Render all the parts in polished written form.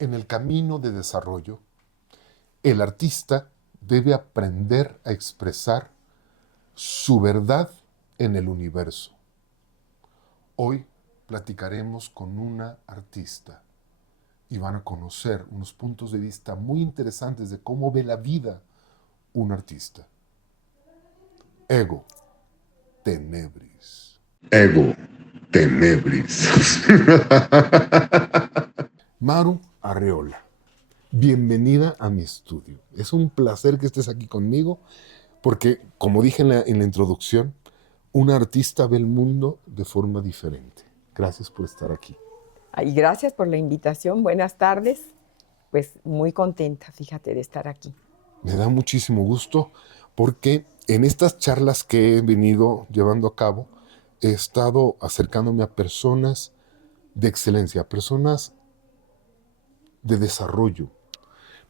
En el camino de desarrollo, el artista debe aprender a expresar su verdad en el universo. Hoy platicaremos con una artista y van a conocer unos puntos de vista muy interesantes de cómo ve la vida un artista. Ego Tenebris. Ego Tenebris. Maru Arreola, bienvenida a mi estudio. Es un placer que estés aquí conmigo porque, como dije en la introducción, un artista ve el mundo de forma diferente. Gracias por estar aquí. Y gracias por la invitación. Buenas tardes. Pues muy contenta, fíjate, de estar aquí. Me da muchísimo gusto porque en estas charlas que he venido llevando a cabo, he estado acercándome a personas de excelencia, a personas de desarrollo,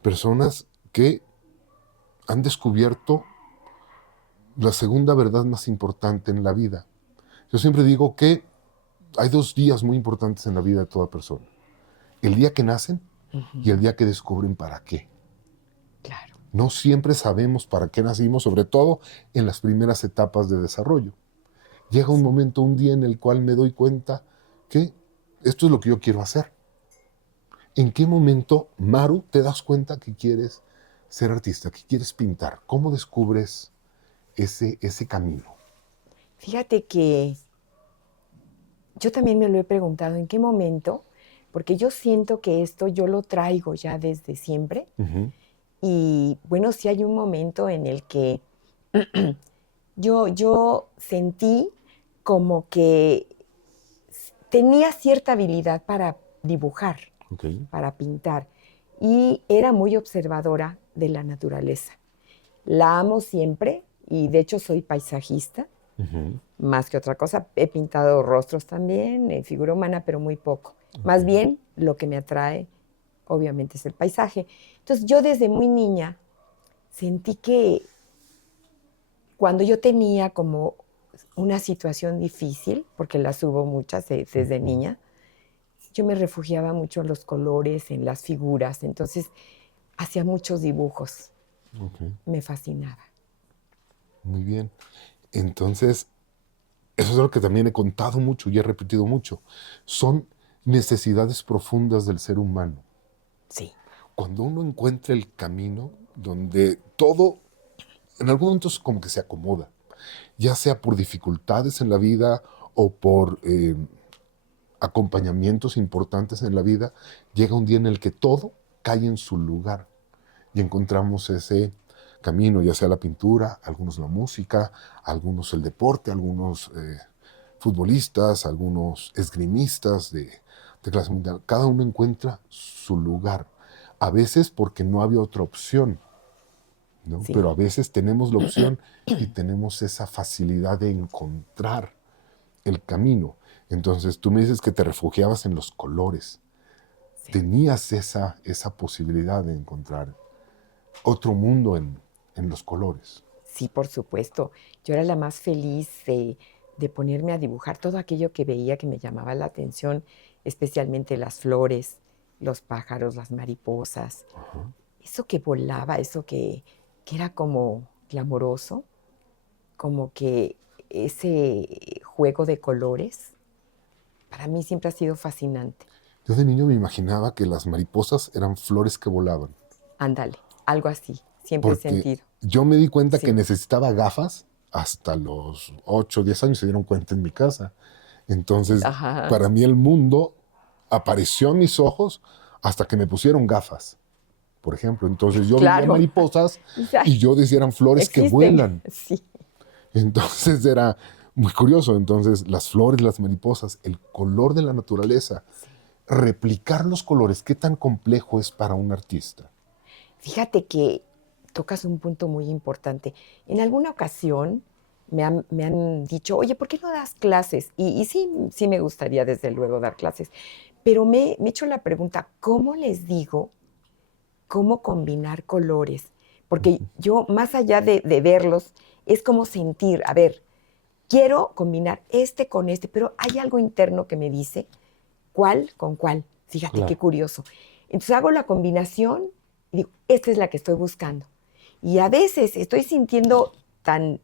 personas que han descubierto la segunda verdad más importante en la vida. Yo siempre digo que hay 2 días muy importantes en la vida de toda persona. El día que nacen y el día que descubren para qué. Claro. No siempre sabemos para qué nacimos, sobre todo en las primeras etapas de desarrollo. Llega un momento, un día en el cual me doy cuenta que esto es lo que yo quiero hacer. ¿En qué momento, Maru, te das cuenta que quieres ser artista, que quieres pintar? ¿Cómo descubres ese camino? Fíjate que yo también me lo he preguntado en qué momento, porque yo siento que esto yo lo traigo ya desde siempre. Uh-huh. Y bueno, sí hay un momento en el que yo sentí como que tenía cierta habilidad para dibujar, Okay. para pintar, y era muy observadora de la naturaleza. La amo siempre y de hecho soy paisajista, Uh-huh. más que otra cosa. He pintado rostros también, figura humana, pero muy poco. Más Okay. bien lo que me atrae, obviamente, es el paisaje. Entonces yo desde muy niña sentí que cuando yo tenía como una situación difícil, porque las hubo muchas desde Uh-huh. niña, yo me refugiaba mucho en los colores, en las figuras, entonces hacía muchos dibujos, Okay. me fascinaba. Muy bien. Entonces, eso es algo que también he contado mucho y he repetido mucho. Son necesidades profundas del ser humano. Sí. Cuando uno encuentra el camino donde todo, en algún momento es como que se acomoda, ya sea por dificultades en la vida o por acompañamientos importantes en la vida, llega un día en el que todo cae en su lugar y encontramos ese camino, ya sea la pintura, algunos la música, algunos el deporte, algunos futbolistas, algunos esgrimistas de clase mundial. Cada uno encuentra su lugar, a veces porque no había otra opción, ¿no? Sí. Pero a veces tenemos la opción y tenemos esa facilidad de encontrar el camino. Entonces tú me dices que te refugiabas en los colores. Sí. Tenías esa posibilidad de encontrar otro mundo en los colores. Sí, por supuesto. Yo era la más feliz de ponerme a dibujar todo aquello que veía que me llamaba la atención, especialmente las flores, los pájaros, las mariposas, Ajá. eso que volaba, eso que era como glamoroso, como que ese juego de colores, para mí siempre ha sido fascinante. Yo de niño me imaginaba que las mariposas eran flores que volaban, Ándale, algo así, siempre he porque sentido. yo me di cuenta que Sí. necesitaba gafas hasta los 8 o 10 años, se dieron cuenta en mi casa. Entonces, Ajá. para mí el mundo apareció a mis ojos hasta que me pusieron gafas, por ejemplo. Entonces yo veía Claro. mariposas Dice, y "Ay, yo decía eran flores que existen". vuelan. Sí. Entonces era muy curioso. Entonces las flores, las mariposas, el color de la naturaleza, Sí. replicar los colores, ¿qué tan complejo es para un artista? Fíjate que tocas un punto muy importante. En alguna ocasión me han dicho, oye, ¿por qué no das clases? Y sí, sí me gustaría desde luego dar clases, pero me he hecho la pregunta, ¿cómo les digo cómo combinar colores? Porque yo, más allá de verlos, es como sentir, a ver, quiero combinar este con este, pero hay algo interno que me dice cuál con cuál. Fíjate qué Claro. curioso. Entonces hago la combinación y digo, esta es la que estoy buscando. Y a veces estoy sintiendo tan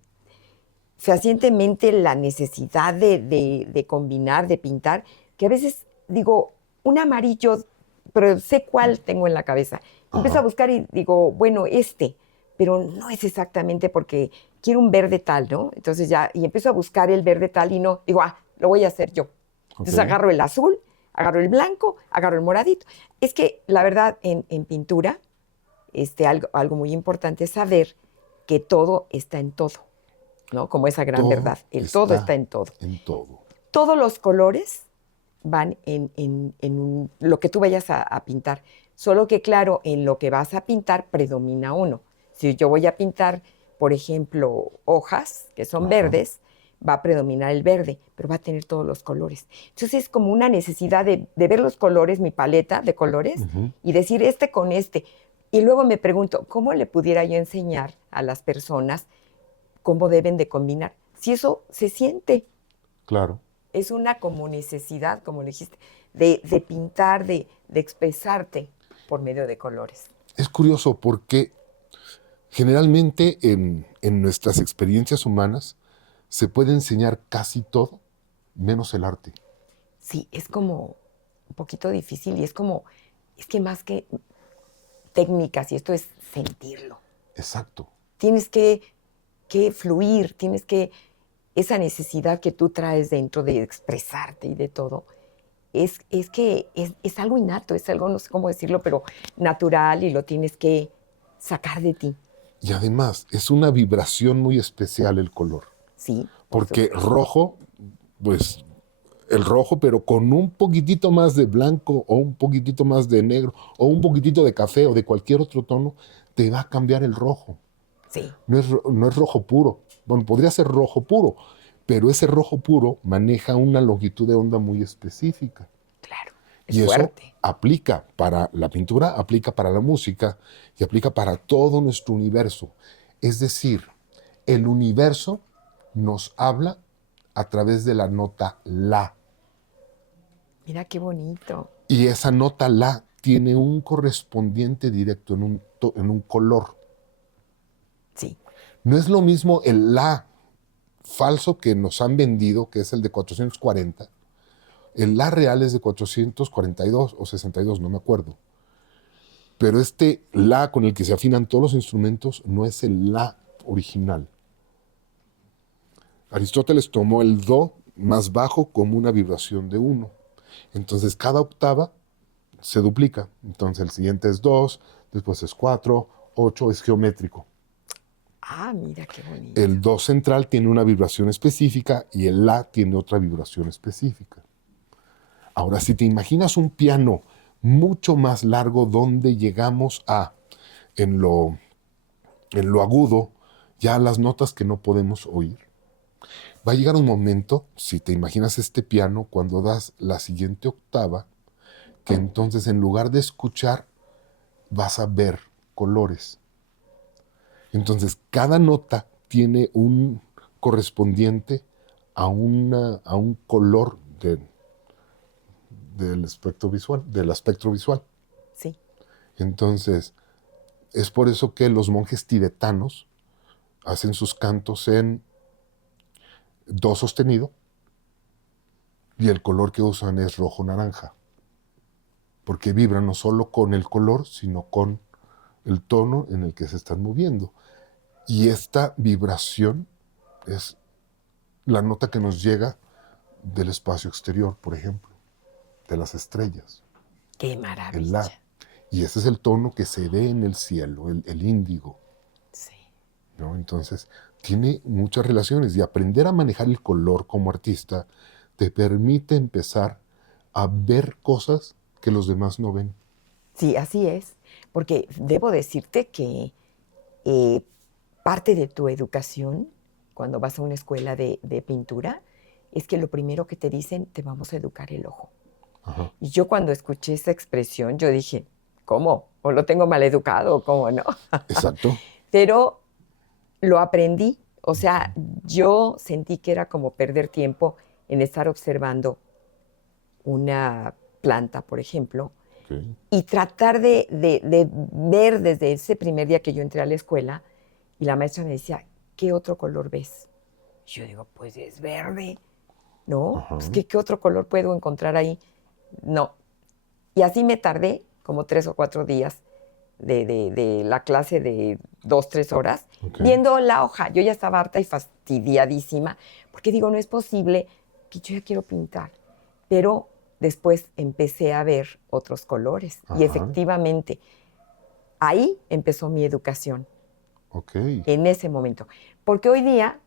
fehacientemente la necesidad de combinar, de pintar, que a veces digo, un amarillo, pero sé cuál tengo en la cabeza. Empiezo a Ajá. buscar y digo, bueno, pero no es exactamente porque quiero un verde tal, ¿no? Entonces ya, y empiezo a buscar el verde tal y no, digo, lo voy a hacer yo. Ok. Entonces agarro el azul, agarro el blanco, agarro el moradito. Es que la verdad, en pintura, algo muy importante es saber que todo está en todo, ¿no? Como esa gran Todo verdad, el todo está está en todo. en todo. Todos los colores van lo que tú vayas a pintar. Solo que, claro, en lo que vas a pintar predomina uno. Si yo voy a pintar, por ejemplo, hojas que son Ajá. verdes, va a predominar el verde, pero va a tener todos los colores. Entonces es como una necesidad de ver los colores, mi paleta de colores, Ujú. y decir este con este. Y luego me pregunto, ¿cómo le pudiera yo enseñar a las personas cómo deben de combinar? Si eso se siente, Claro. es una como necesidad, como le dijiste, de pintar, de expresarte por medio de colores. Es curioso porque generalmente en nuestras experiencias humanas se puede enseñar casi todo menos el arte. Sí, es como un poquito difícil y es que más que técnicas y esto es sentirlo. Exacto. Tienes que fluir, esa necesidad que tú traes dentro de expresarte y de todo, es algo innato, es algo, no sé cómo decirlo, pero natural y lo tienes que sacar de ti. Y además es una vibración muy especial el color. Sí, por Porque supuesto. rojo, pues el rojo, pero con un poquitito más de blanco o un poquitito más de negro o un poquitito de café o de cualquier otro tono, te va a cambiar el rojo. Sí, No es rojo puro. Bueno, podría ser rojo puro, pero ese rojo puro maneja una longitud de onda muy específica. claro, es Y eso fuerte. aplica para la pintura, aplica para la música y aplica para todo nuestro universo. Es decir, el universo nos habla a través de la nota la. Mira qué bonito. Y esa nota la tiene un correspondiente directo en un color. Sí, No es lo mismo el la falso que nos han vendido, que es el de 440. El la real es de 442 o 62, no me acuerdo. Pero este la con el que se afinan todos los instrumentos no es el la original. Aristóteles tomó el do más bajo como una vibración de 1. Entonces cada octava se duplica. Entonces el siguiente es 2, después es 4, 8, es geométrico. mira qué bonito. El do central tiene una vibración específica y el la tiene otra vibración específica. Ahora, si te imaginas un piano mucho más largo donde llegamos en lo, en lo agudo, ya las notas que no podemos oír, va a llegar un momento, si te imaginas este piano, cuando das la siguiente octava, que entonces en lugar de escuchar, vas a ver colores. Entonces, cada nota tiene un correspondiente a un color del espectro visual. Sí, Entonces, es por eso que los monjes tibetanos hacen sus cantos en do sostenido y el color que usan es rojo-naranja, porque vibran no solo con el color, sino con el tono en el que se están moviendo. Y esta vibración es la nota que nos llega del espacio exterior, por ejemplo, de las estrellas, qué el la. maravilla. Y ese es el tono que se ve en el cielo, el índigo, Sí. ¿no? Entonces, tiene muchas relaciones y aprender a manejar el color como artista te permite empezar a ver cosas que los demás no ven. Sí, así es. Porque debo decirte que eh, parte de tu educación, cuando vas a una escuela de pintura, es que lo primero que te dicen, te vamos a educar el ojo. Ajá, Y yo cuando escuché esa expresión, yo dije, ¿cómo? ¿O lo tengo mal educado? ¿Cómo no? exacto. Pero lo aprendí. O sea, yo sentí que era como perder tiempo en estar observando una planta, por ejemplo, Ok. Y tratar de ver desde ese primer día que yo entré a la escuela, y la maestra me decía, ¿qué otro color ves? Y yo digo, pues es verde, ¿no? Ajá. Pues, ¿qué otro color puedo encontrar ahí? No. Y así me tardé como 3 o 4 días de la clase de 2, 3 horas, Ok. viendo la hoja. Yo ya estaba harta y fastidiadísima, porque digo, no es posible que yo ya quiero pintar. Pero después empecé a ver otros colores y Ajá. efectivamente ahí empezó mi educación, Ok. en ese momento. Porque hoy día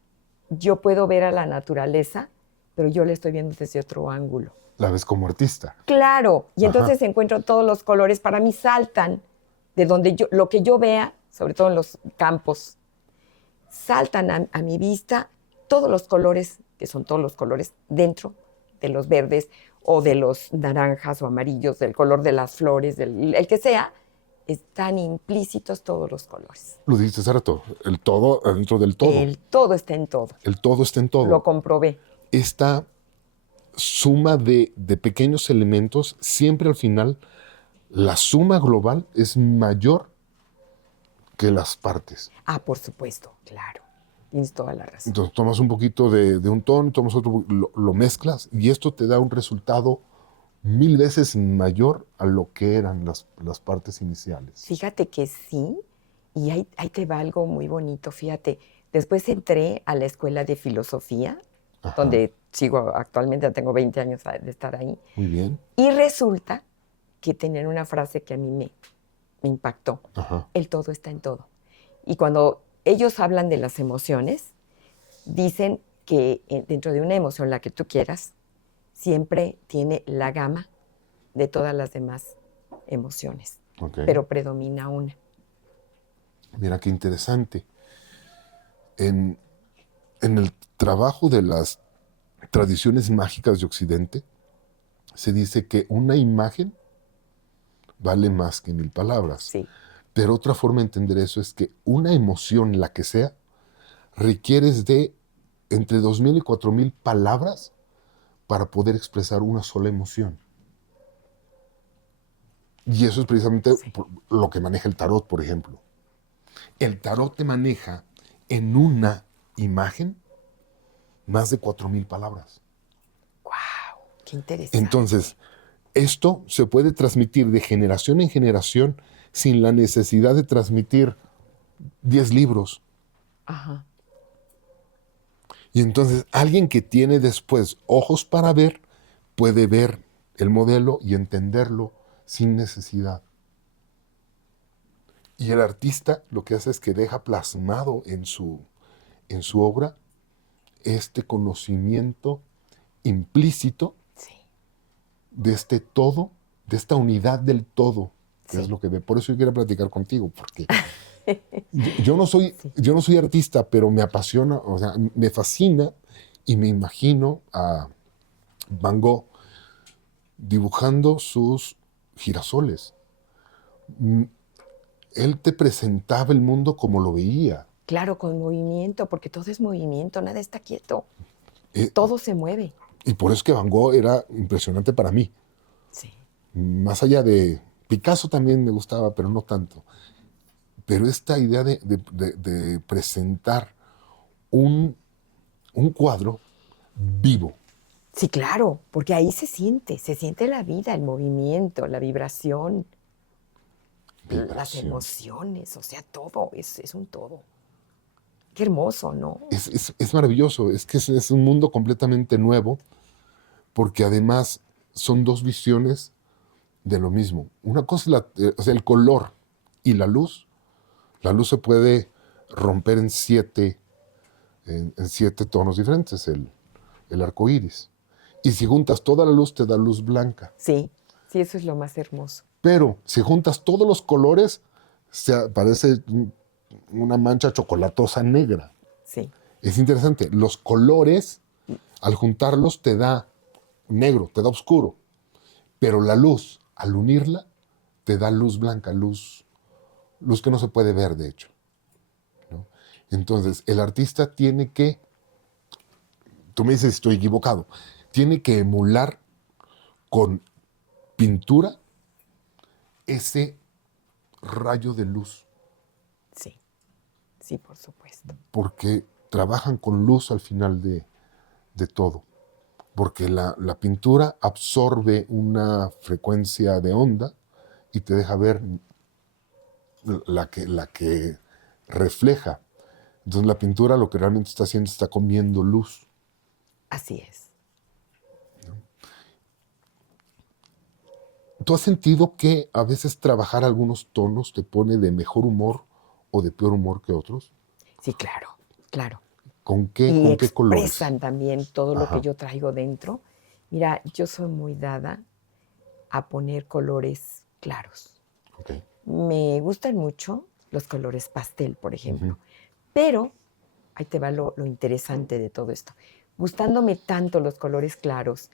yo puedo ver a la naturaleza, pero yo la estoy viendo desde otro ángulo. La ves como artista. Claro, y Ajá. entonces encuentro todos los colores, para mí saltan de donde yo, lo que yo vea, sobre todo en los campos, saltan a mi vista todos los colores, que son todos los colores dentro de los verdes o de los naranjas o amarillos, del color de las flores, el que sea, están implícitos todos los colores. Lo dijiste hace rato. El todo adentro del todo. El todo está en todo. El todo está en Lo todo. comprobé. Esta suma de pequeños elementos, siempre al final, la suma global es mayor que las partes. Ah, por supuesto, claro. Tienes toda la razón. Entonces tomas un poquito de un tono, tomas otro, lo mezclas y esto te da un resultado 1000 veces mayor a lo que eran las partes iniciales. Fíjate que sí, y ahí te va algo muy bonito, fíjate. Después entré a la escuela de filosofía, Ajá, donde sigo actualmente, ya tengo 20 años de estar ahí, muy bien. y resulta que tenían una frase que a mí me impactó. Ajá, El todo está en todo. Y cuando ellos hablan de las emociones, dicen que dentro de una emoción, la que tú quieras, siempre tiene la gama de todas las demás emociones, ok. pero predomina una. Mira qué interesante. En, en el trabajo de las tradiciones mágicas de Occidente, se dice que una imagen vale más que 1000 palabras. Sí, Pero otra forma de entender eso es que una emoción, la que sea, requieres de entre 2000 y 4000 palabras para poder expresar una sola emoción. Y eso es precisamente sí. lo que maneja el tarot, por ejemplo. El tarot te maneja en una imagen más de 4000 palabras. ¡Wow! ¡Qué interesante! Entonces, esto se puede transmitir de generación en generación sin la necesidad de transmitir 10 libros. Ajá. Y entonces alguien que tiene después ojos para ver, puede ver el modelo y entenderlo sin necesidad. Y el artista lo que hace es que deja plasmado en su obra este conocimiento implícito Sí, de este todo, de esta unidad del todo, que es sí, lo que ve. Por eso yo quería platicar contigo, porque yo sí. yo no soy artista, pero me apasiona, o sea, me fascina y me imagino a Van Gogh dibujando sus girasoles. Mm, Él te presentaba el mundo como lo veía. Claro, con movimiento, porque todo es movimiento, nada está quieto. Eh, Todo se mueve. y por eso es que Van Gogh era impresionante para mí. Sí, Más allá de Picasso también me gustaba, pero no tanto. Pero esta idea de presentar un cuadro vivo. sí, claro, porque ahí se siente la vida, el movimiento, la vibración, las Vibración. emociones, o sea, todo, es un todo. Qué hermoso, ¿no? Es maravilloso, es que es un mundo completamente nuevo, porque además son dos visiones de lo mismo. Una cosa es o sea, el color y la luz. La luz se puede romper en siete tonos diferentes, el arco iris. Y si juntas toda la luz, te da luz blanca. Sí, sí, eso es lo más hermoso. Pero si juntas todos los colores, parece una mancha chocolatosa negra. Sí, Es interesante. Los colores, al juntarlos, te da negro, te da oscuro. Pero la luz, al unirla, te da luz blanca, luz que no se puede ver, de hecho, ¿no? Entonces, el artista tiene que, tú me dices, estoy equivocado, tiene que emular con pintura ese rayo de luz, Sí, sí, por supuesto. porque trabajan con luz al final de todo, porque la pintura absorbe una frecuencia de onda y te deja ver la que refleja. Entonces la pintura lo que realmente está haciendo está comiendo luz. Así es. ¿Tú has sentido que a veces trabajar algunos tonos te pone de mejor humor o de peor humor que otros? Sí, claro, claro. ¿Con qué, Y con qué colores? expresan también todo lo que Ajá, yo traigo dentro. Mira, yo soy muy dada a poner colores claros. ok. Me gustan mucho los colores pastel, por Ujú, ejemplo, pero ahí te va lo interesante de todo esto. Gustándome tanto los colores claros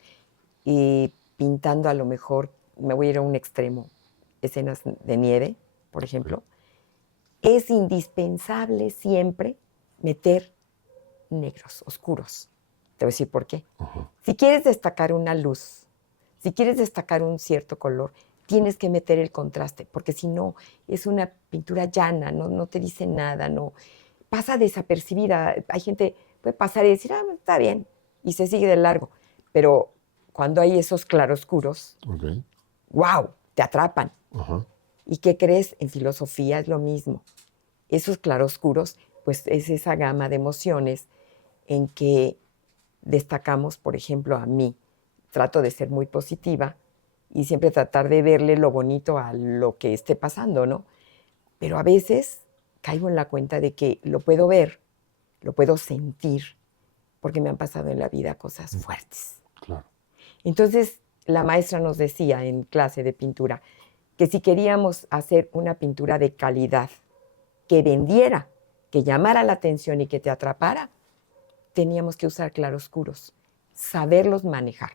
y pintando a lo mejor, me voy a ir a un extremo, escenas de nieve, por ok, ejemplo, es indispensable siempre meter negros, oscuros. Te voy a decir por qué. ajá, Si quieres destacar una luz, si quieres destacar un cierto color, tienes que meter el contraste, porque si no, es una pintura llana, no te dice nada, no pasa desapercibida. Hay gente puede pasar y decir, ah, está bien, y se sigue de largo. Pero cuando hay esos claroscuros, ok, wow, te atrapan. ajá, ¿Y qué crees? En filosofía es lo mismo. Esos claroscuros, pues es esa gama de emociones en que destacamos, por ejemplo, a mí. Trato de ser muy positiva y siempre tratar de verle lo bonito a lo que esté pasando, ¿no? Pero a veces caigo en la cuenta de que lo puedo ver, lo puedo sentir, porque me han pasado en la vida cosas mm, fuertes. claro, Entonces, la maestra nos decía en clase de pintura que si queríamos hacer una pintura de calidad, que vendiera, que llamara la atención y que te atrapara, teníamos que usar claroscuros, saberlos manejar.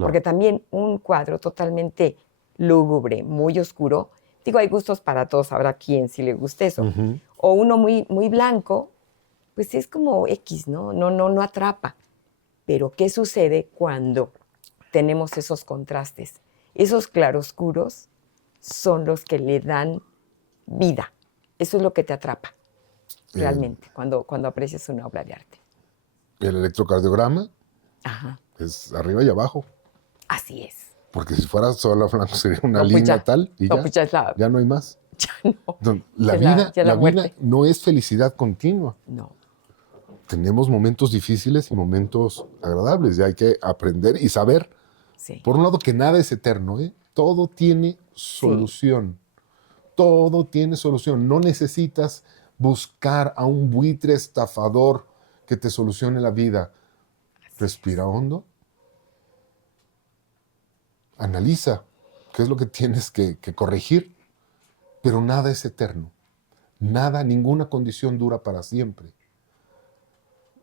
Porque claro. también un cuadro totalmente lúgubre, muy oscuro, digo, hay gustos para todos, habrá quien si le guste eso. Ujú, O uno muy, muy blanco, pues es como X, ¿no? No atrapa. Pero ¿qué sucede cuando tenemos esos contrastes? Esos claroscuros son los que le dan vida. Eso es lo que te atrapa El, realmente cuando aprecias una obra de arte. el electrocardiograma Ajá, es arriba y abajo, así es. porque si fuera solo blanco sería una No, pues línea ya. tal y No, pues ya es la, ya no hay más. ya no, Entonces, ya es la, ya es la la vida muerte. no es felicidad continua. No, Tenemos momentos difíciles y momentos agradables y hay que aprender y saber, sí, por un lado, que nada es eterno, ¿eh? Todo tiene sí, solución, todo tiene solución. No necesitas buscar a un buitre estafador que te solucione la vida. así es. Respira hondo, analiza qué es lo que tienes que corregir, pero nada es eterno. Nada, ninguna condición dura para siempre.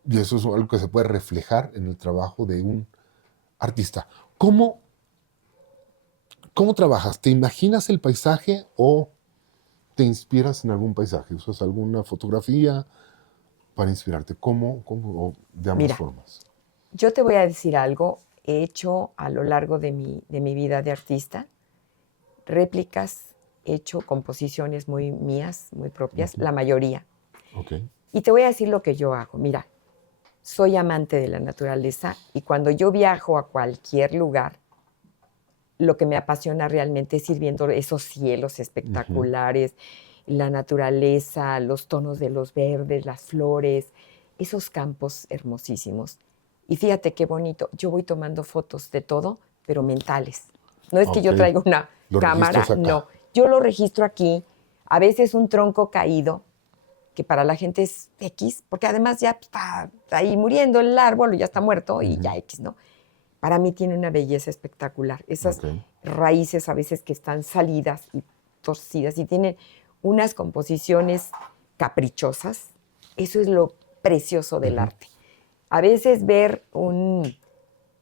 Y eso es algo que se puede reflejar en el trabajo de un artista. ¿Cómo, cómo trabajas? ¿Te imaginas el paisaje o te inspiras en algún paisaje? ¿Usas alguna fotografía para inspirarte? ¿Cómo? O de ambas Mira, formas. yo te voy a decir algo. He hecho a lo largo de mi vida de artista réplicas, he hecho composiciones muy mías, muy propias, Ujú, la mayoría. ok, Y te voy a decir lo que yo hago. Mira, soy amante de la naturaleza y cuando yo viajo a cualquier lugar, lo que me apasiona realmente es ir viendo esos cielos ujú, espectaculares, la naturaleza, los tonos de los verdes, las flores, esos campos hermosísimos. Y fíjate qué bonito, yo voy tomando fotos de todo, pero mentales. No es que ok. yo traiga una Lo cámara, registras no. acá. Yo lo registro aquí, a veces un tronco caído, que para la gente es X, porque además ya está ahí muriendo el árbol, ya está muerto y Ujú, ya X, ¿no? Para mí tiene una belleza espectacular. Esas ok, raíces a veces que están salidas y torcidas y tienen unas composiciones caprichosas. Eso es lo precioso del ujú, arte. A veces ver un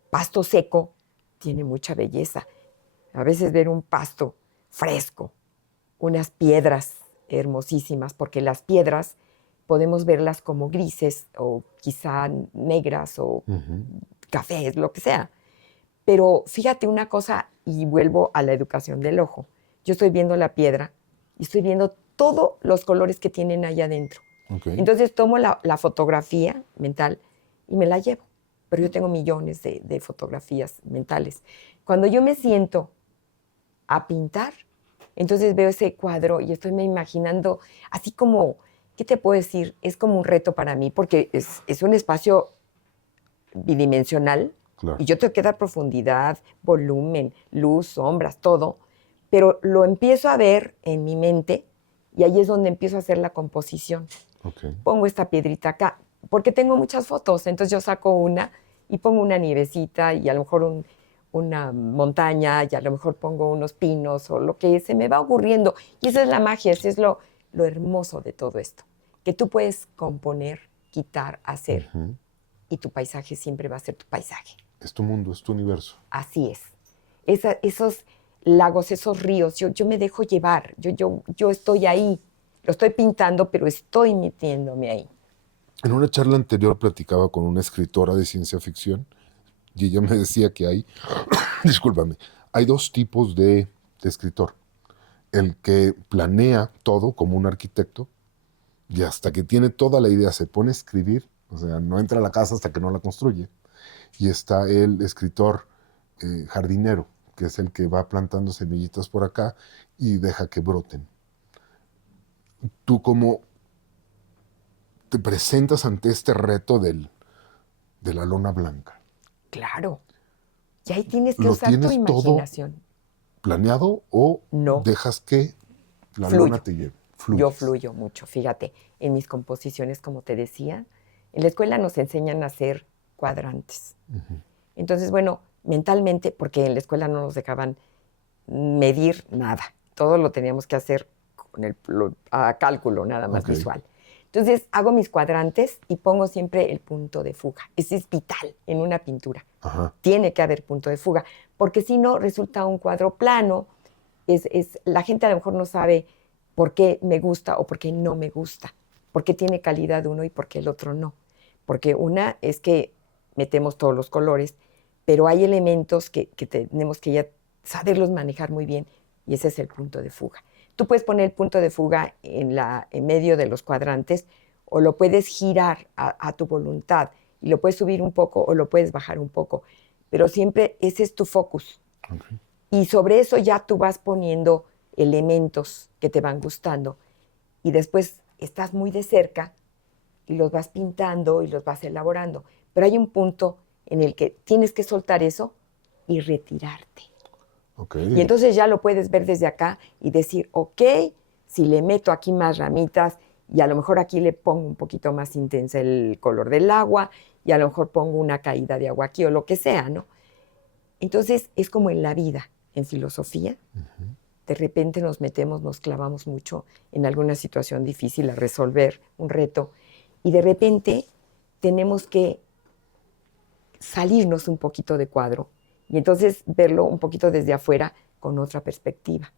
pasto seco tiene mucha belleza. A veces ver un pasto fresco, unas piedras hermosísimas, porque las piedras podemos verlas como grises o quizá negras o ujú, cafés, lo que sea. Pero fíjate una cosa, y vuelvo a la educación del ojo. yo estoy viendo la piedra y estoy viendo todos los colores que tienen ahí adentro. Okay. Entonces tomo la fotografía mental y me la llevo. Pero yo tengo millones de fotografías mentales. Cuando yo me siento a pintar, entonces veo ese cuadro y estoy me imaginando, así como, ¿qué te puedo decir? Es como un reto para mí, porque es un espacio bidimensional, Claro. y yo tengo que dar profundidad, volumen, luz, sombras, todo, pero lo empiezo a ver en mi mente y ahí es donde empiezo a hacer la composición. Okay. Pongo esta piedrita acá, porque tengo muchas fotos, entonces yo saco una y pongo una nievecita y a lo mejor una montaña y a lo mejor pongo unos pinos o lo que se me va ocurriendo. Y esa es la magia, ese es lo hermoso de todo esto, que tú puedes componer, quitar, hacer, y tu paisaje siempre va a ser tu paisaje. Es tu mundo, es tu universo. Así es. Esos lagos, esos ríos, yo me dejo llevar, yo estoy ahí, lo estoy pintando, pero estoy metiéndome ahí. En una charla anterior platicaba con una escritora de ciencia ficción y ella me decía que hay, discúlpame, hay dos tipos de escritor. El que planea todo como un arquitecto y hasta que tiene toda la idea se pone a escribir, o sea, no entra a la casa hasta que no la construye. Y está el escritor jardinero, que es el que va plantando semillitas por acá y deja que broten. Tú como te presentas ante este reto de la lona blanca. Claro. Y ahí tienes que ¿Lo usar tu tienes todo imaginación. planeado o No. dejas que la Fluyo. lona te lleve? Fluyes. Yo fluyo mucho. Fíjate, en mis composiciones, como te decía, en la escuela nos enseñan a hacer cuadrantes. Entonces, bueno, mentalmente, porque en la escuela no nos dejaban medir nada. Todo lo teníamos que hacer con a cálculo, nada más visual. Entonces, hago mis cuadrantes y pongo siempre el punto de fuga. Ese es vital en una pintura. Ajá. Tiene que haber punto de fuga, porque si no, resulta un cuadro plano. La gente a lo mejor no sabe por qué me gusta o por qué no me gusta, por qué tiene calidad uno y por qué el otro no. Porque una es que metemos todos los colores, pero hay elementos que tenemos que ya saberlos manejar muy bien, y ese es el punto de fuga. Tú puedes poner el punto de fuga en medio de los cuadrantes o lo puedes girar a tu voluntad y lo puedes subir un poco o lo puedes bajar un poco, pero siempre ese es tu focus. Okay. Y sobre eso ya tú vas poniendo elementos que te van gustando y después estás muy de cerca y los vas pintando y los vas elaborando. Pero hay un punto en el que tienes que soltar eso y retirarte. Okay. Y entonces ya lo puedes ver desde acá y decir, ok, si le meto aquí más ramitas y a lo mejor aquí le pongo un poquito más intensa el color del agua y a lo mejor pongo una caída de agua aquí o lo que sea, ¿no? Entonces es como en la vida, en filosofía. De repente nos metemos, nos clavamos mucho en alguna situación difícil a resolver, un reto, y de repente tenemos que salirnos un poquito de cuadro y entonces verlo un poquito desde afuera con otra perspectiva.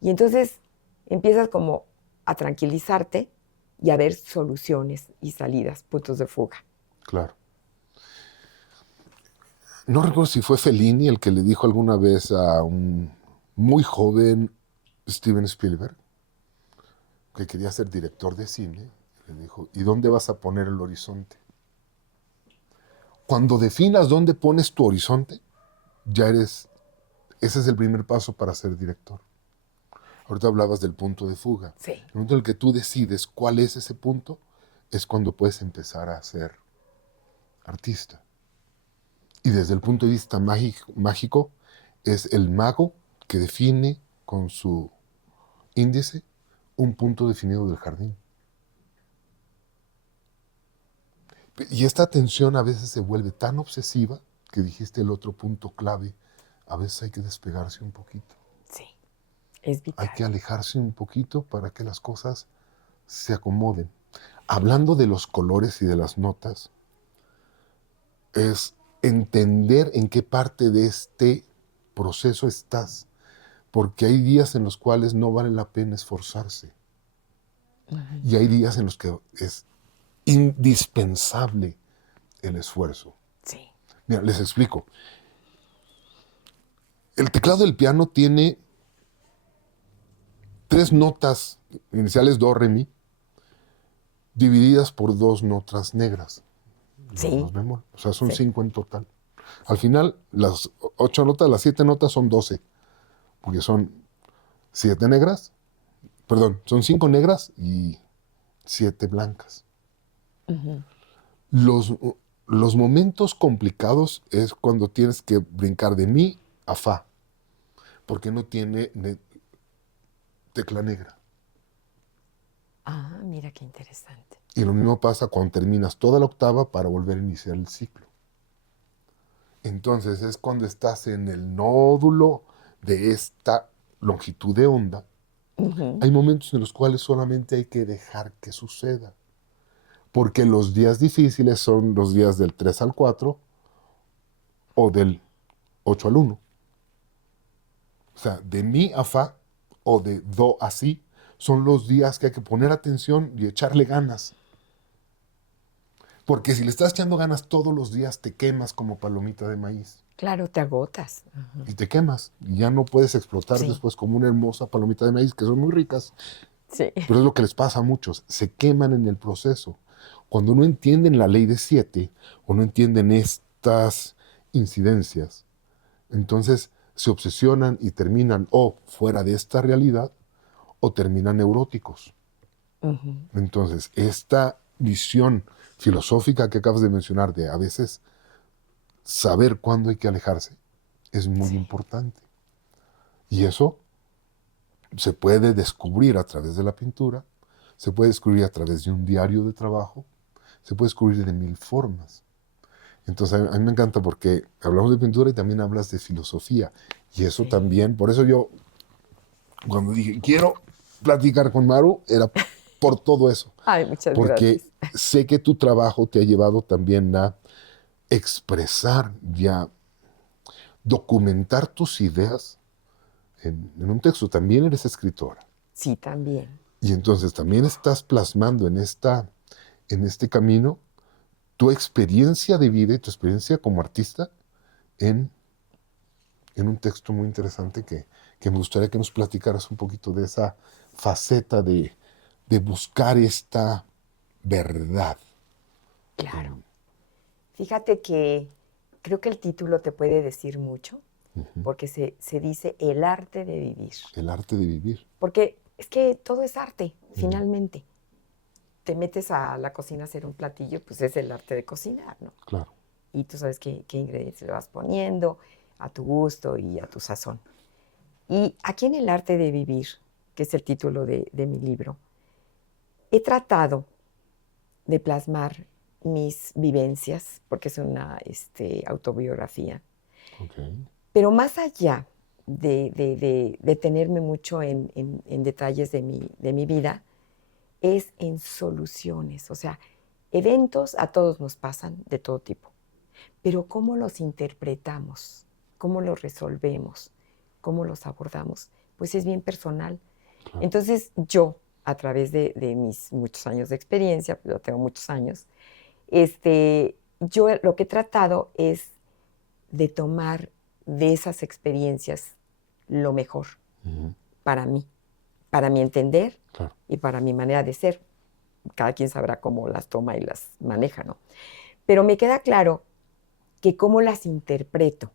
Y entonces empiezas como a tranquilizarte y a ver soluciones y salidas, puntos de fuga. Claro. No recuerdo si fue Fellini el que le dijo alguna vez a un muy joven Steven Spielberg, que quería ser director de cine, le dijo, ¿y dónde vas a poner el horizonte? Cuando definas dónde pones tu horizonte, ese es el primer paso para ser director. Ahorita hablabas del punto de fuga. Sí. En el momento en el que tú decides cuál es ese punto, es cuando puedes empezar a ser artista. Y desde el punto de vista mágico, es el mago que define con su índice un punto definido del jardín. Y esta atención a veces se vuelve tan obsesiva que dijiste el otro punto clave. A veces hay que despegarse un poquito. Sí, es vital. Hay que alejarse un poquito para que las cosas se acomoden. Hablando de los colores y de las notas, es entender en qué parte de este proceso estás, porque hay días en los cuales no vale la pena esforzarse. Y hay días en los que es indispensable el esfuerzo. Sí. Mira, les explico. El teclado del piano tiene 3 notas iniciales do, re, mi, divididas por 2 notas negras. Sí, Los bemol. O sea, son sí. 5 en total. Al final, las 8 notas, las 7 notas son 12, porque son 7 negras, perdón, son 5 negras y 7 blancas. Ujú. Los, los momentos complicados es cuando tienes que brincar de mi a fa, porque no tiene tecla negra. Ah, mira qué interesante. Y lo mismo pasa cuando terminas toda la octava para volver a iniciar el ciclo. Entonces es cuando estás en el nódulo de esta longitud de onda. Ujú. Hay momentos en los cuales solamente hay que dejar que suceda. Porque los días difíciles son los días del 3 al 4 o del 8 al 1. O sea, de mi a fa o de do a si son los días que hay que poner atención y echarle ganas. Porque si le estás echando ganas todos los días, te quemas como palomita de maíz. Claro, te agotas. Ujú. Y te quemas. Y ya no puedes explotar Sí, después como una hermosa palomita de maíz, que son muy ricas. sí. Pero es lo que les pasa a muchos. Se queman en el proceso. Cuando no entienden la ley de 7 o no entienden estas incidencias, entonces se obsesionan y terminan o fuera de esta realidad o terminan neuróticos. Ujú. Entonces, esta visión filosófica que acabas de mencionar de a veces saber cuándo hay que alejarse es muy Sí, importante. Y eso se puede descubrir a través de la pintura, se puede descubrir a través de un diario de trabajo, se puede descubrir de 1000 formas. Entonces a mí me encanta porque hablamos de pintura y también hablas de filosofía. Y eso sí. también, por eso yo cuando dije quiero platicar con Maru, era por todo eso. Ay, muchas Porque gracias. sé que tu trabajo te ha llevado también a expresar y a documentar tus ideas en un texto. También eres escritora. Sí, también. Y entonces también estás plasmando en este camino tu experiencia de vida y tu experiencia como artista en, en un texto muy interesante que me gustaría que nos platicaras un poquito de esa faceta de buscar esta verdad. Claro. En- Fíjate que creo que el título te puede decir mucho, Ujú. porque se dice el arte de vivir. El arte de vivir. Porque es que todo es arte, Ujú. finalmente. Te metes a la cocina a hacer un platillo, pues es el arte de cocinar, ¿no? Claro. Y tú sabes qué ingredientes le vas poniendo a tu gusto y a tu sazón. Y aquí en el arte de vivir, que es el título de mi libro, he tratado de plasmar mis vivencias, porque es una autobiografía, Ok. pero más allá de detenerme mucho en detalles de mi vida, es en soluciones, o sea, eventos a todos nos pasan de todo tipo, pero cómo los interpretamos, cómo los resolvemos, cómo los abordamos, pues es bien personal. Claro. Entonces yo, a través de mis muchos años de experiencia, pues yo tengo muchos años, yo lo que he tratado es de tomar de esas experiencias lo mejor Ujú. para mí, para mi entender Claro. y para mi manera de ser. Cada quien sabrá cómo las toma y las maneja, ¿no? Pero me queda claro que cómo las interpreto.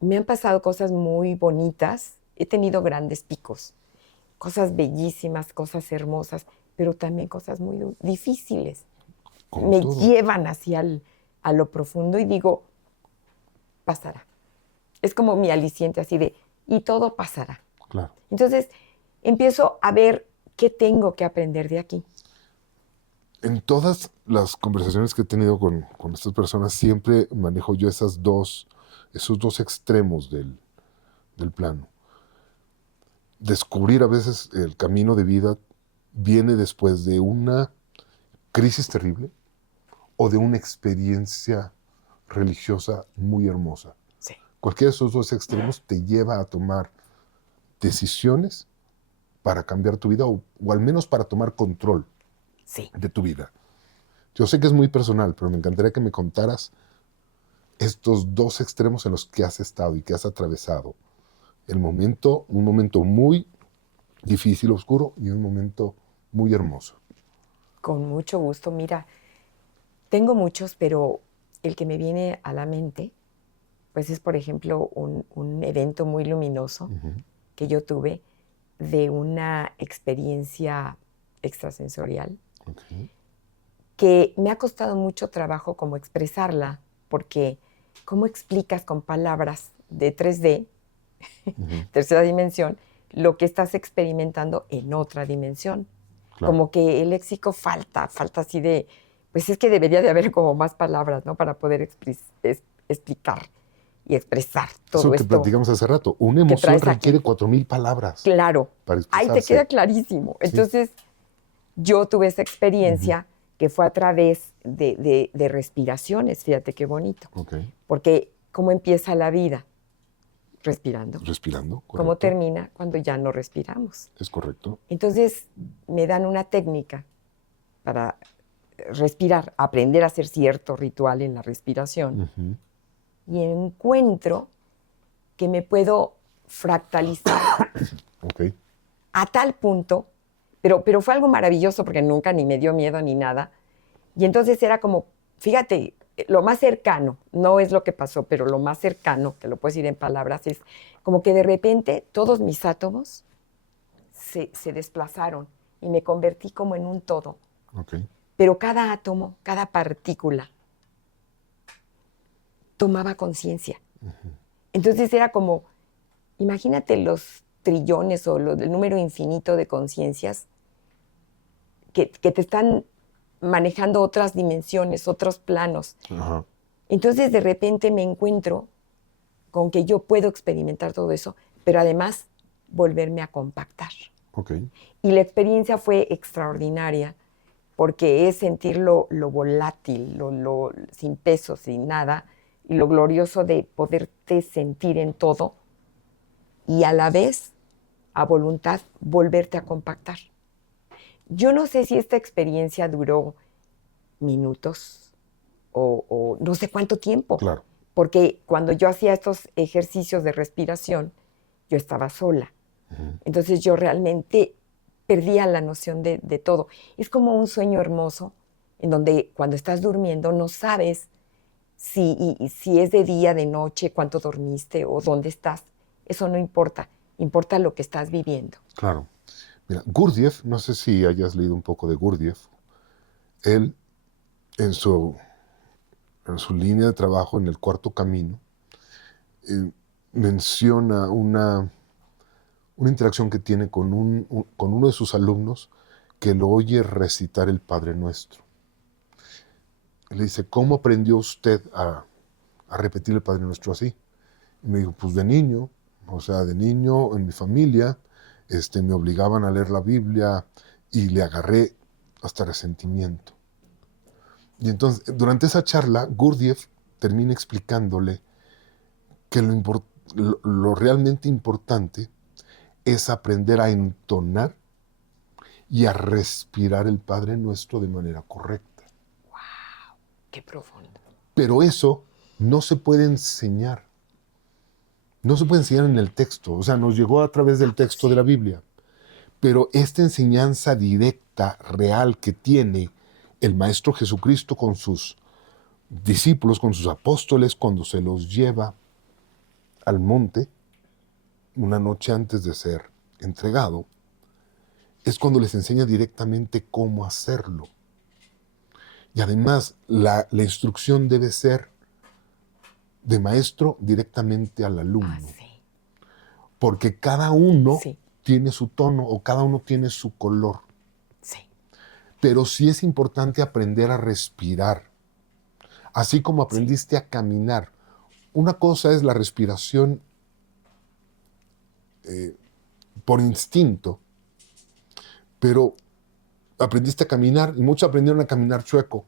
Me han pasado cosas muy bonitas, he tenido grandes picos, cosas bellísimas, cosas hermosas, pero también cosas muy difíciles. Como Me todo. llevan a lo profundo y digo, pasará. Es como mi aliciente así de, y todo pasará. Claro. Entonces, empiezo a ver qué tengo que aprender de aquí. En todas las conversaciones que he tenido con estas personas, siempre manejo yo esos dos extremos del plano. Descubrir a veces el camino de vida viene después de una crisis terrible o de una experiencia religiosa muy hermosa. Sí, Cualquiera de esos dos extremos te lleva a tomar decisiones para cambiar tu vida o al menos para tomar control sí. de tu vida. Yo sé que es muy personal, pero me encantaría que me contaras estos dos extremos en los que has estado y que has atravesado. Un momento muy difícil, oscuro y un momento muy hermoso. Con mucho gusto. Mira, tengo muchos, pero el que me viene a la mente, pues es, por ejemplo, un evento muy luminoso Ujú. que yo tuve de una experiencia extrasensorial Ok. que me ha costado mucho trabajo como expresarla, porque ¿cómo explicas con palabras de 3D, Ujú. tercera dimensión, lo que estás experimentando en otra dimensión? Claro. Como que el léxico falta así de, pues es que debería de haber como más palabras, ¿no? Para poder explicar y expresar Eso todo que esto platicamos hace rato, una que emoción traes requiere aquí. 4000 palabras Claro, para ahí te queda expresarse. clarísimo. Sí. Entonces, yo tuve esa Ujú. experiencia que fue a través de respiraciones, fíjate qué bonito, Ok. porque ¿cómo empieza la vida? Respirando. Respirando, ¿Cómo correcto. termina? Cuando ya no respiramos. Es correcto. Entonces, me dan una técnica para respirar, aprender a hacer cierto ritual en la respiración Ujú. y encuentro que me puedo fractalizar Ok. a tal punto, pero fue algo maravilloso porque nunca ni me dio miedo ni nada. Y entonces era como, fíjate, lo más cercano, no es lo que pasó, pero lo más cercano, te lo puedo decir en palabras, es como que de repente todos mis átomos se desplazaron y me convertí como en un todo. Ok. Pero cada átomo, cada partícula, tomaba conciencia. Entonces era como, imagínate los trillones o el número infinito de conciencias que te están manejando otras dimensiones, otros planos. Ajá. Entonces de repente me encuentro con que yo puedo experimentar todo eso, pero además volverme a compactar. Ok. Y la experiencia fue extraordinaria porque es sentir lo volátil, sin peso, sin nada, y lo glorioso de poderte sentir en todo y a la vez, a voluntad, volverte a compactar. Yo no sé si esta experiencia duró minutos o no sé cuánto tiempo, Claro. porque cuando yo hacía estos ejercicios de respiración, yo estaba sola. Ujú. Entonces yo realmente perdía la noción de todo. Es como un sueño hermoso en donde cuando estás durmiendo no sabes si es de día, de noche, cuánto dormiste o dónde estás. Eso no importa, importa lo que estás viviendo. Claro. Mira, Gurdjieff, no sé si hayas leído un poco de Gurdjieff. Él, en su, en su línea de trabajo, en el Cuarto Camino, eh, menciona una interacción que tiene con uno de sus alumnos que lo oye recitar el Padre Nuestro. Le dice, ¿cómo aprendió usted a repetir el Padre Nuestro así? Y me dijo, pues de niño, o sea, de niño en mi familia, me obligaban a leer la Biblia y le agarré hasta resentimiento. Y entonces, durante esa charla, Gurdjieff termina explicándole que lo realmente importante es aprender a entonar y a respirar el Padre Nuestro de manera correcta. ¡Wow! ¡Qué profundo! Pero eso no se puede enseñar. No se puede enseñar en el texto. O sea, nos llegó a través del texto de la Biblia. Pero esta enseñanza directa, real, que tiene el Maestro Jesucristo con sus discípulos, con sus apóstoles, cuando se los lleva al monte, una noche antes de ser entregado, es cuando les enseña directamente cómo hacerlo. Y además, la instrucción debe ser de maestro directamente al Ah, alumno, sí. porque cada uno Sí, tiene su tono o cada uno tiene su color. sí. Pero sí es importante aprender a respirar, así como Sí. aprendiste a caminar. Una cosa es la respiración por instinto, pero aprendiste a caminar y muchos aprendieron a caminar chueco,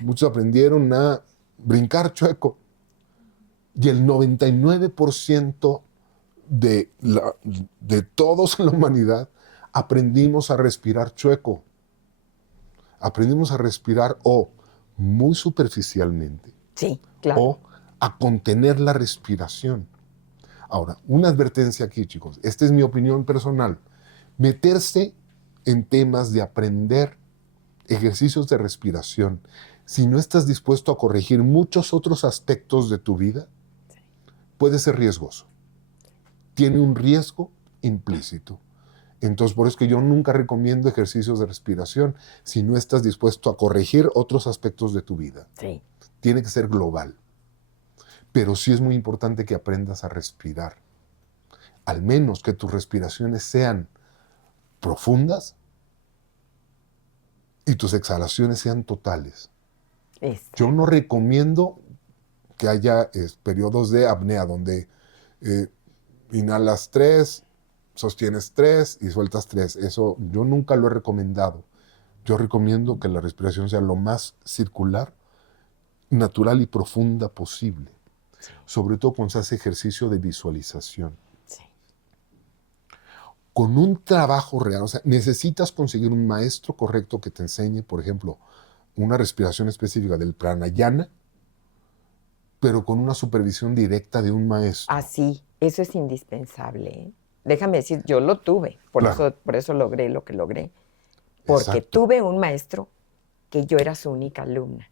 muchos aprendieron a brincar chueco y el 99% de todos en la humanidad aprendimos a respirar chueco, aprendimos a respirar o muy superficialmente Sí, claro. o a contener la respiración. Ahora, una advertencia aquí, chicos. Esta es mi opinión personal. Meterse en temas de aprender ejercicios de respiración, si no estás dispuesto a corregir muchos otros aspectos de tu vida, puede ser riesgoso. Tiene un riesgo implícito. Entonces, por eso es que yo nunca recomiendo ejercicios de respiración si no estás dispuesto a corregir otros aspectos de tu vida. Sí. Tiene que ser global. Pero sí es muy importante que aprendas a respirar. Al menos que tus respiraciones sean profundas y tus exhalaciones sean totales. Yo no recomiendo que haya periodos de apnea donde inhalas 3, sostienes 3 y sueltas 3. Eso yo nunca lo he recomendado. Yo recomiendo que la respiración sea lo más circular, natural y profunda posible. Sí. Sobre todo cuando se hace ejercicio de visualización. Sí. Con un trabajo real, o sea, necesitas conseguir un maestro correcto que te enseñe, por ejemplo, una respiración específica del pranayana, pero con una supervisión directa de un maestro. Así, eso es indispensable, ¿eh? Déjame decir, yo lo tuve, por eso logré lo que logré. Porque Exacto. Tuve un maestro que yo era su única alumna.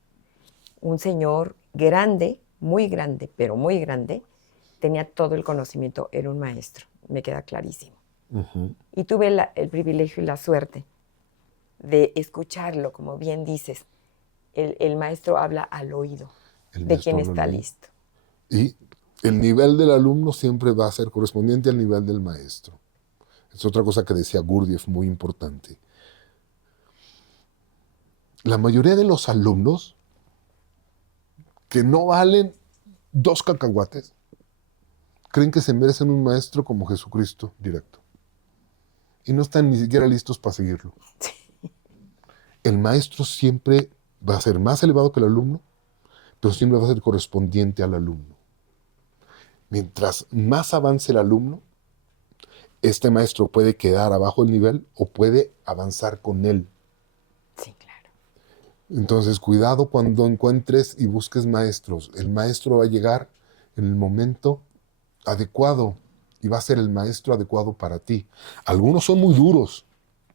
Un señor grande, muy grande, pero muy grande, tenía todo el conocimiento, era un maestro, me queda clarísimo. Uh-huh. Y tuve el privilegio y la suerte de escucharlo, como bien dices. El maestro habla al oído de quien está listo. Y el nivel del alumno siempre va a ser correspondiente al nivel del maestro. Es otra cosa que decía Gurdjieff, muy importante. La mayoría de los alumnos que no valen 2 cacahuates creen que se merecen un maestro como Jesucristo directo. Y no están ni siquiera listos para seguirlo. Sí. El maestro siempre va a ser más elevado que el alumno, pero siempre va a ser correspondiente al alumno. Mientras más avance el alumno, este maestro puede quedar abajo del nivel o puede avanzar con él. Sí, claro. Entonces, cuidado cuando encuentres y busques maestros. El maestro va a llegar en el momento adecuado y va a ser el maestro adecuado para ti. Algunos son muy duros,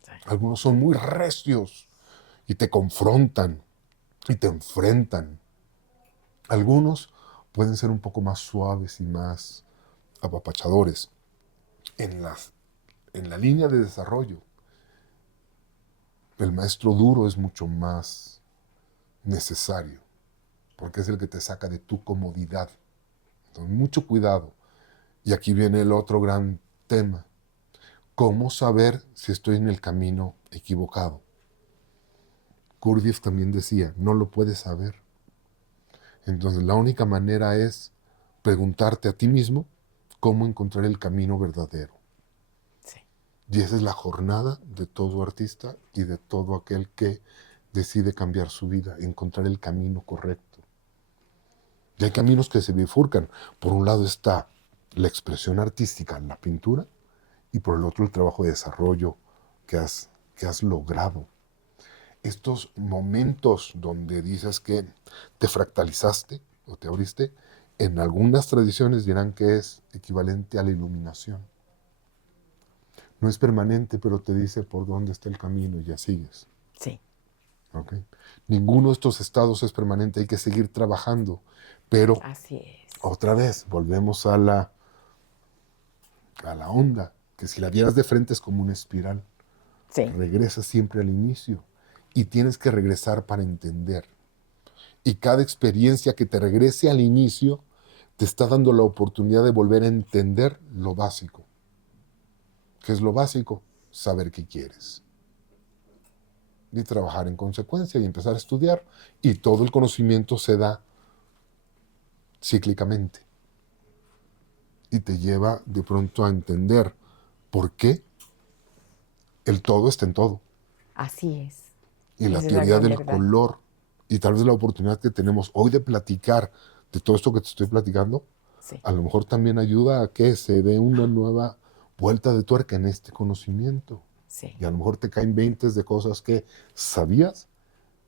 sí. Algunos son muy recios y te confrontan y te enfrentan. Algunos pueden ser un poco más suaves y más apapachadores. En la línea de desarrollo, el maestro duro es mucho más necesario, porque es el que te saca de tu comodidad. Entonces, mucho cuidado. Y aquí viene el otro gran tema. ¿Cómo saber si estoy en el camino equivocado? Gurdjieff también decía, no lo puedes saber. Entonces, la única manera es preguntarte a ti mismo cómo encontrar el camino verdadero. Sí. Y esa es la jornada de todo artista y de todo aquel que decide cambiar su vida, encontrar el camino correcto. Y hay caminos que se bifurcan. Por un lado está la expresión artística, la pintura, y por el otro el trabajo de desarrollo que has logrado. Estos momentos donde dices que te fractalizaste o te abriste, en algunas tradiciones dirán que es equivalente a la iluminación. No es permanente, pero te dice por dónde está el camino y ya sigues. Sí. ¿Okay? Ninguno de estos estados es permanente, hay que seguir trabajando. Pero, así es. Otra vez, volvemos a la onda, que si la vieras de frente es como una espiral. Sí. Regresa siempre al inicio. Y tienes que regresar para entender. Y cada experiencia que te regrese al inicio te está dando la oportunidad de volver a entender lo básico. ¿Qué es lo básico? Saber qué quieres. Y trabajar en consecuencia y empezar a estudiar. Y todo el conocimiento se da cíclicamente. Y te lleva de pronto a entender por qué el todo está en todo. Así es. Y la teoría del color, y tal vez la oportunidad que tenemos hoy de platicar de todo esto que te estoy platicando, sí. A lo mejor también ayuda a que se dé una nueva vuelta de tuerca en este conocimiento. Sí. Y a lo mejor te caen 20 de cosas que sabías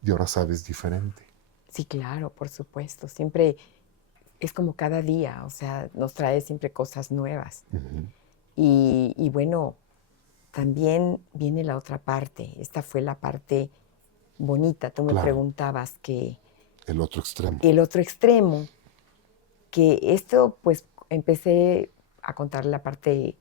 y ahora sabes diferente. Sí, claro, por supuesto. Siempre es como cada día, o sea, nos trae siempre cosas nuevas. Uh-huh. Y bueno, también viene la otra parte. Esta fue la parte bonita. Tú me Claro. preguntabas que El otro extremo. el otro extremo, que esto pues empecé a contar la parte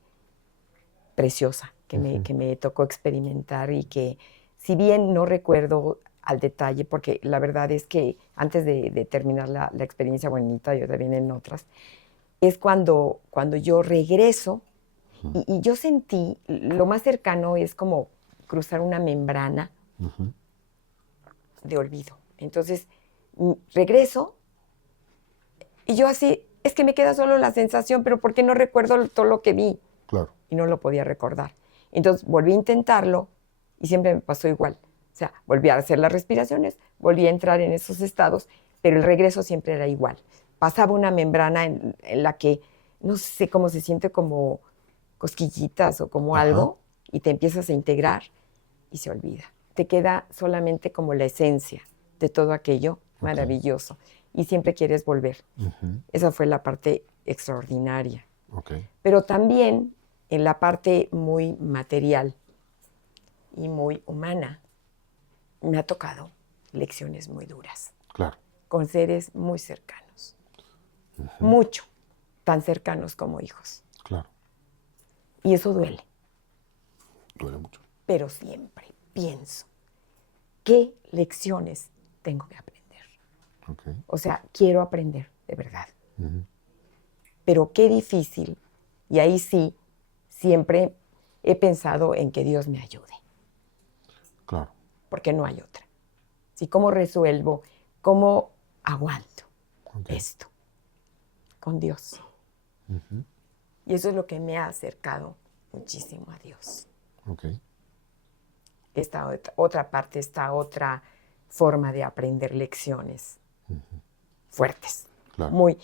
preciosa que me tocó experimentar y que si bien no recuerdo al detalle, porque la verdad es que antes de terminar la experiencia bonita, yo también en otras, es cuando yo regreso y yo sentí, lo más cercano es como cruzar una membrana de olvido. Entonces, regreso y yo así, es que me queda solo la sensación, pero ¿por qué no recuerdo todo lo que vi? Claro. Y no lo podía recordar. Entonces, volví a intentarlo y siempre me pasó igual. O sea, volví a hacer las respiraciones, volví a entrar en esos estados, pero el regreso siempre era igual. Pasaba una membrana en la que, no sé cómo se siente, como cosquillitas o como algo, y te empiezas a integrar y se olvida. Te queda solamente como la esencia de todo aquello maravilloso. Y siempre quieres volver. Esa fue la parte extraordinaria. Pero también en la parte muy material y muy humana, me ha tocado lecciones muy duras. Claro. Con seres muy cercanos. Mucho. Tan cercanos como hijos. Claro. Y eso duele. Duele mucho. Pero siempre pienso, ¿qué lecciones tengo que aprender? O sea, quiero aprender, de verdad. Pero qué difícil. Y ahí sí, siempre he pensado en que Dios me ayude. Claro. Porque no hay otra. ¿Sí? ¿Cómo resuelvo? ¿Cómo aguanto esto? Con Dios. Y eso es lo que me ha acercado muchísimo a Dios. Esta otra parte, esta otra forma de aprender lecciones fuertes. Claro.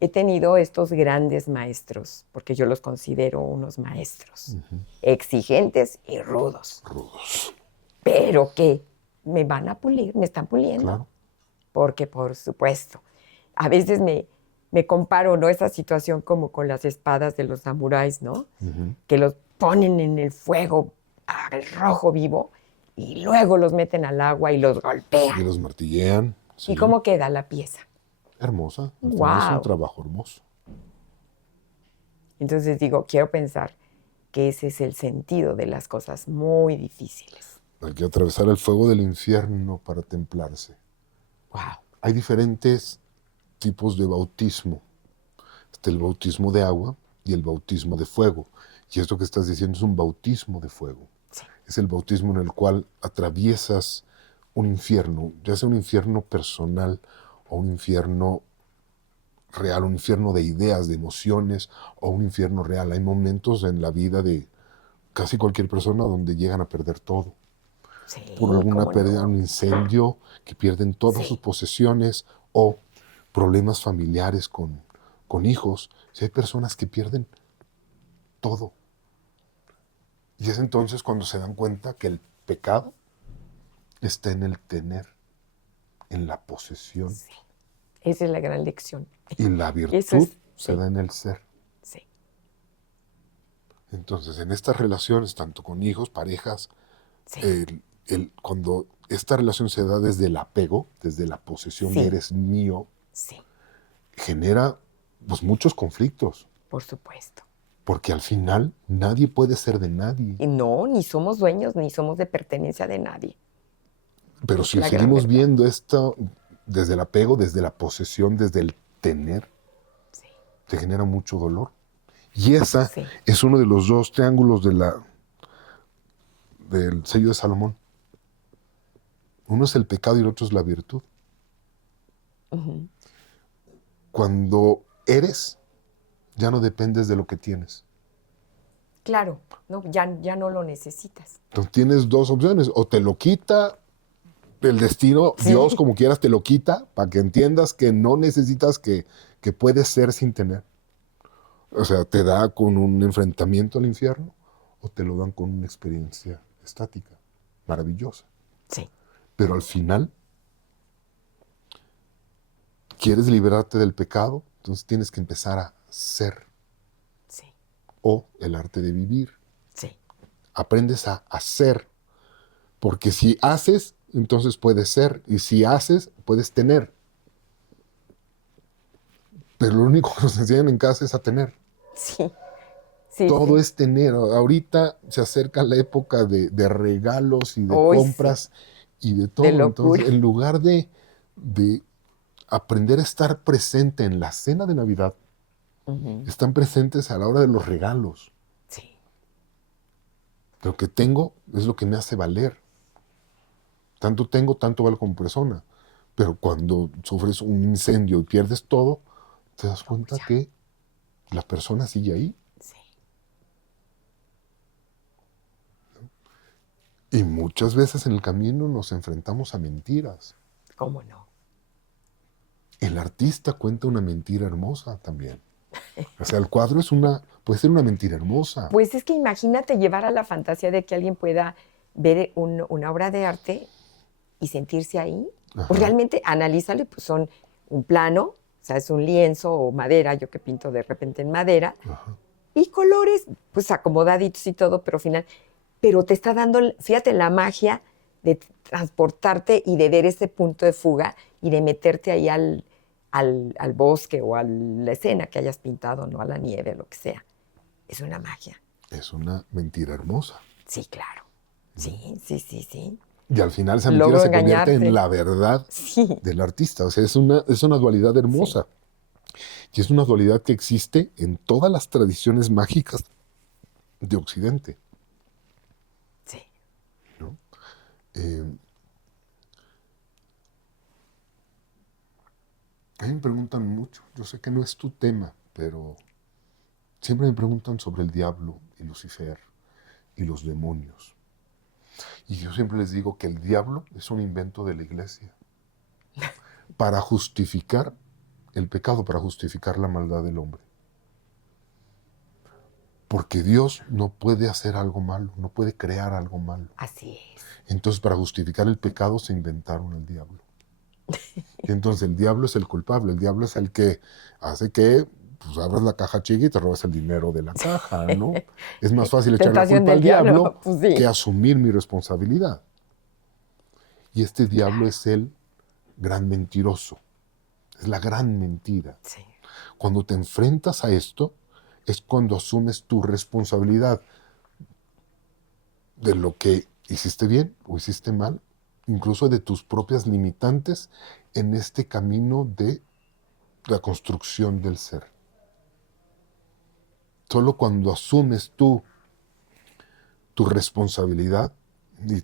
He tenido estos grandes maestros, porque yo los considero unos maestros, exigentes y rudos. Pero que me van a pulir, me están puliendo. Claro. Porque, por supuesto, a veces me comparo, ¿no?, esa situación como con las espadas de los samuráis, ¿no? Que los ponen en el fuego al rojo vivo y luego los meten al agua y los golpean. Y los martillean. Sí. ¿Y cómo queda la pieza? Hermosa. Es un trabajo hermoso. Entonces digo, quiero pensar que ese es el sentido de las cosas muy difíciles. Hay que atravesar el fuego del infierno para templarse. Wow. Hay diferentes tipos de bautismo. Está el bautismo de agua y el bautismo de fuego. Y esto que estás diciendo es un bautismo de fuego. Sí. Es el bautismo en el cual atraviesas un infierno, ya sea un infierno personal o un infierno real, un infierno de ideas, de emociones, o un infierno real. Hay momentos en la vida de casi cualquier persona donde llegan a perder todo. Sí, por alguna pérdida, un incendio, que pierden todas sus posesiones, o problemas familiares con hijos. Si hay personas que pierden todo. Y es entonces cuando se dan cuenta que el pecado está en el tener, en la posesión. Sí. Esa es la gran lección. Y la virtud se da en el ser. Sí. Entonces, en estas relaciones, tanto con hijos, parejas, cuando esta relación se da desde el apego, desde la posesión de eres mío, genera pues, muchos conflictos. Por supuesto. Porque al final nadie puede ser de nadie. Y no, ni somos dueños, ni somos de pertenencia de nadie. Pero si seguimos viendo esto desde el apego, desde la posesión, desde el tener, te genera mucho dolor. Y esa es uno de los dos triángulos del sello de Salomón. Uno es el pecado y el otro es la virtud. Cuando eres, ya no dependes de lo que tienes. Claro, no, ya no lo necesitas. Entonces tienes dos opciones, o te lo quita el destino, Dios como quieras te lo quita, para que entiendas que no necesitas, que puedes ser sin tener. O sea, te da con un enfrentamiento al infierno, o te lo dan con una experiencia estática, maravillosa. Sí. Pero al final, ¿quieres liberarte del pecado? Entonces tienes que empezar a ser. Sí. O el arte de vivir. Sí. aprendes a hacer, porque si haces, entonces puedes ser, y si haces, puedes tener. Pero lo único que nos enseñan en casa es a tener. Sí, sí, Todo sí. es tener. Ahorita se acerca la época de regalos y de Hoy sí, compras y de de todo. locura. Entonces, en lugar de aprender a estar presente en la cena de Navidad, Ujú. están presentes a la hora de los regalos. Sí, Lo que tengo es lo que me hace valer. Tanto tengo, tanto valgo como persona. Pero cuando sufres un incendio y pierdes todo, te das no, pues cuenta ya, que la persona sigue ahí. sí. Y muchas veces en el camino nos enfrentamos a mentiras. ¿Cómo no? El artista cuenta una mentira hermosa también. O sea, el cuadro puede ser una mentira hermosa. Pues es que imagínate llevar a la fantasía de que alguien pueda ver una obra de arte y sentirse ahí. Pues Ajá, realmente analízalo, pues son un plano, o sea, es un lienzo o madera, yo que pinto de repente en madera, ajá. y colores, pues acomodaditos y todo, pero final, pero te está dando, fíjate, la magia de transportarte y de ver ese punto de fuga y de meterte ahí al bosque o a la escena que hayas pintado, no a la nieve, lo que sea. Es una magia. Es una mentira hermosa. Sí, claro. Sí, sí, sí, sí. Y al final esa mentira Logro se convierte en engañarte. la verdad Sí, del artista. O sea, es una dualidad sí, hermosa. Y es una dualidad que existe en todas las tradiciones mágicas de Occidente. sí. ¿No? Eh, a mí me preguntan mucho, yo sé que no es tu tema, pero siempre me preguntan sobre el diablo y Lucifer y los demonios. Y yo siempre les digo que el diablo es un invento de la iglesia para justificar el pecado, para justificar la maldad del hombre. Porque Dios no puede hacer algo malo, no puede crear algo malo. Así es. Entonces, para justificar el pecado se inventaron el diablo. Y entonces el diablo es el culpable, el diablo es el que hace que pues, abras la caja chica y te robas el dinero de la caja, ¿no? Es más fácil echar la Tentación culpa del al diablo diablo, pues que sí. asumir mi responsabilidad. Y este diablo Claro, es el gran mentiroso, es la gran mentira. sí, Cuando te enfrentas a esto, es cuando asumes tu responsabilidad de lo que hiciste bien o hiciste mal, incluso de tus propias limitantes en este camino de la construcción del ser. Solo cuando asumes tú tu responsabilidad y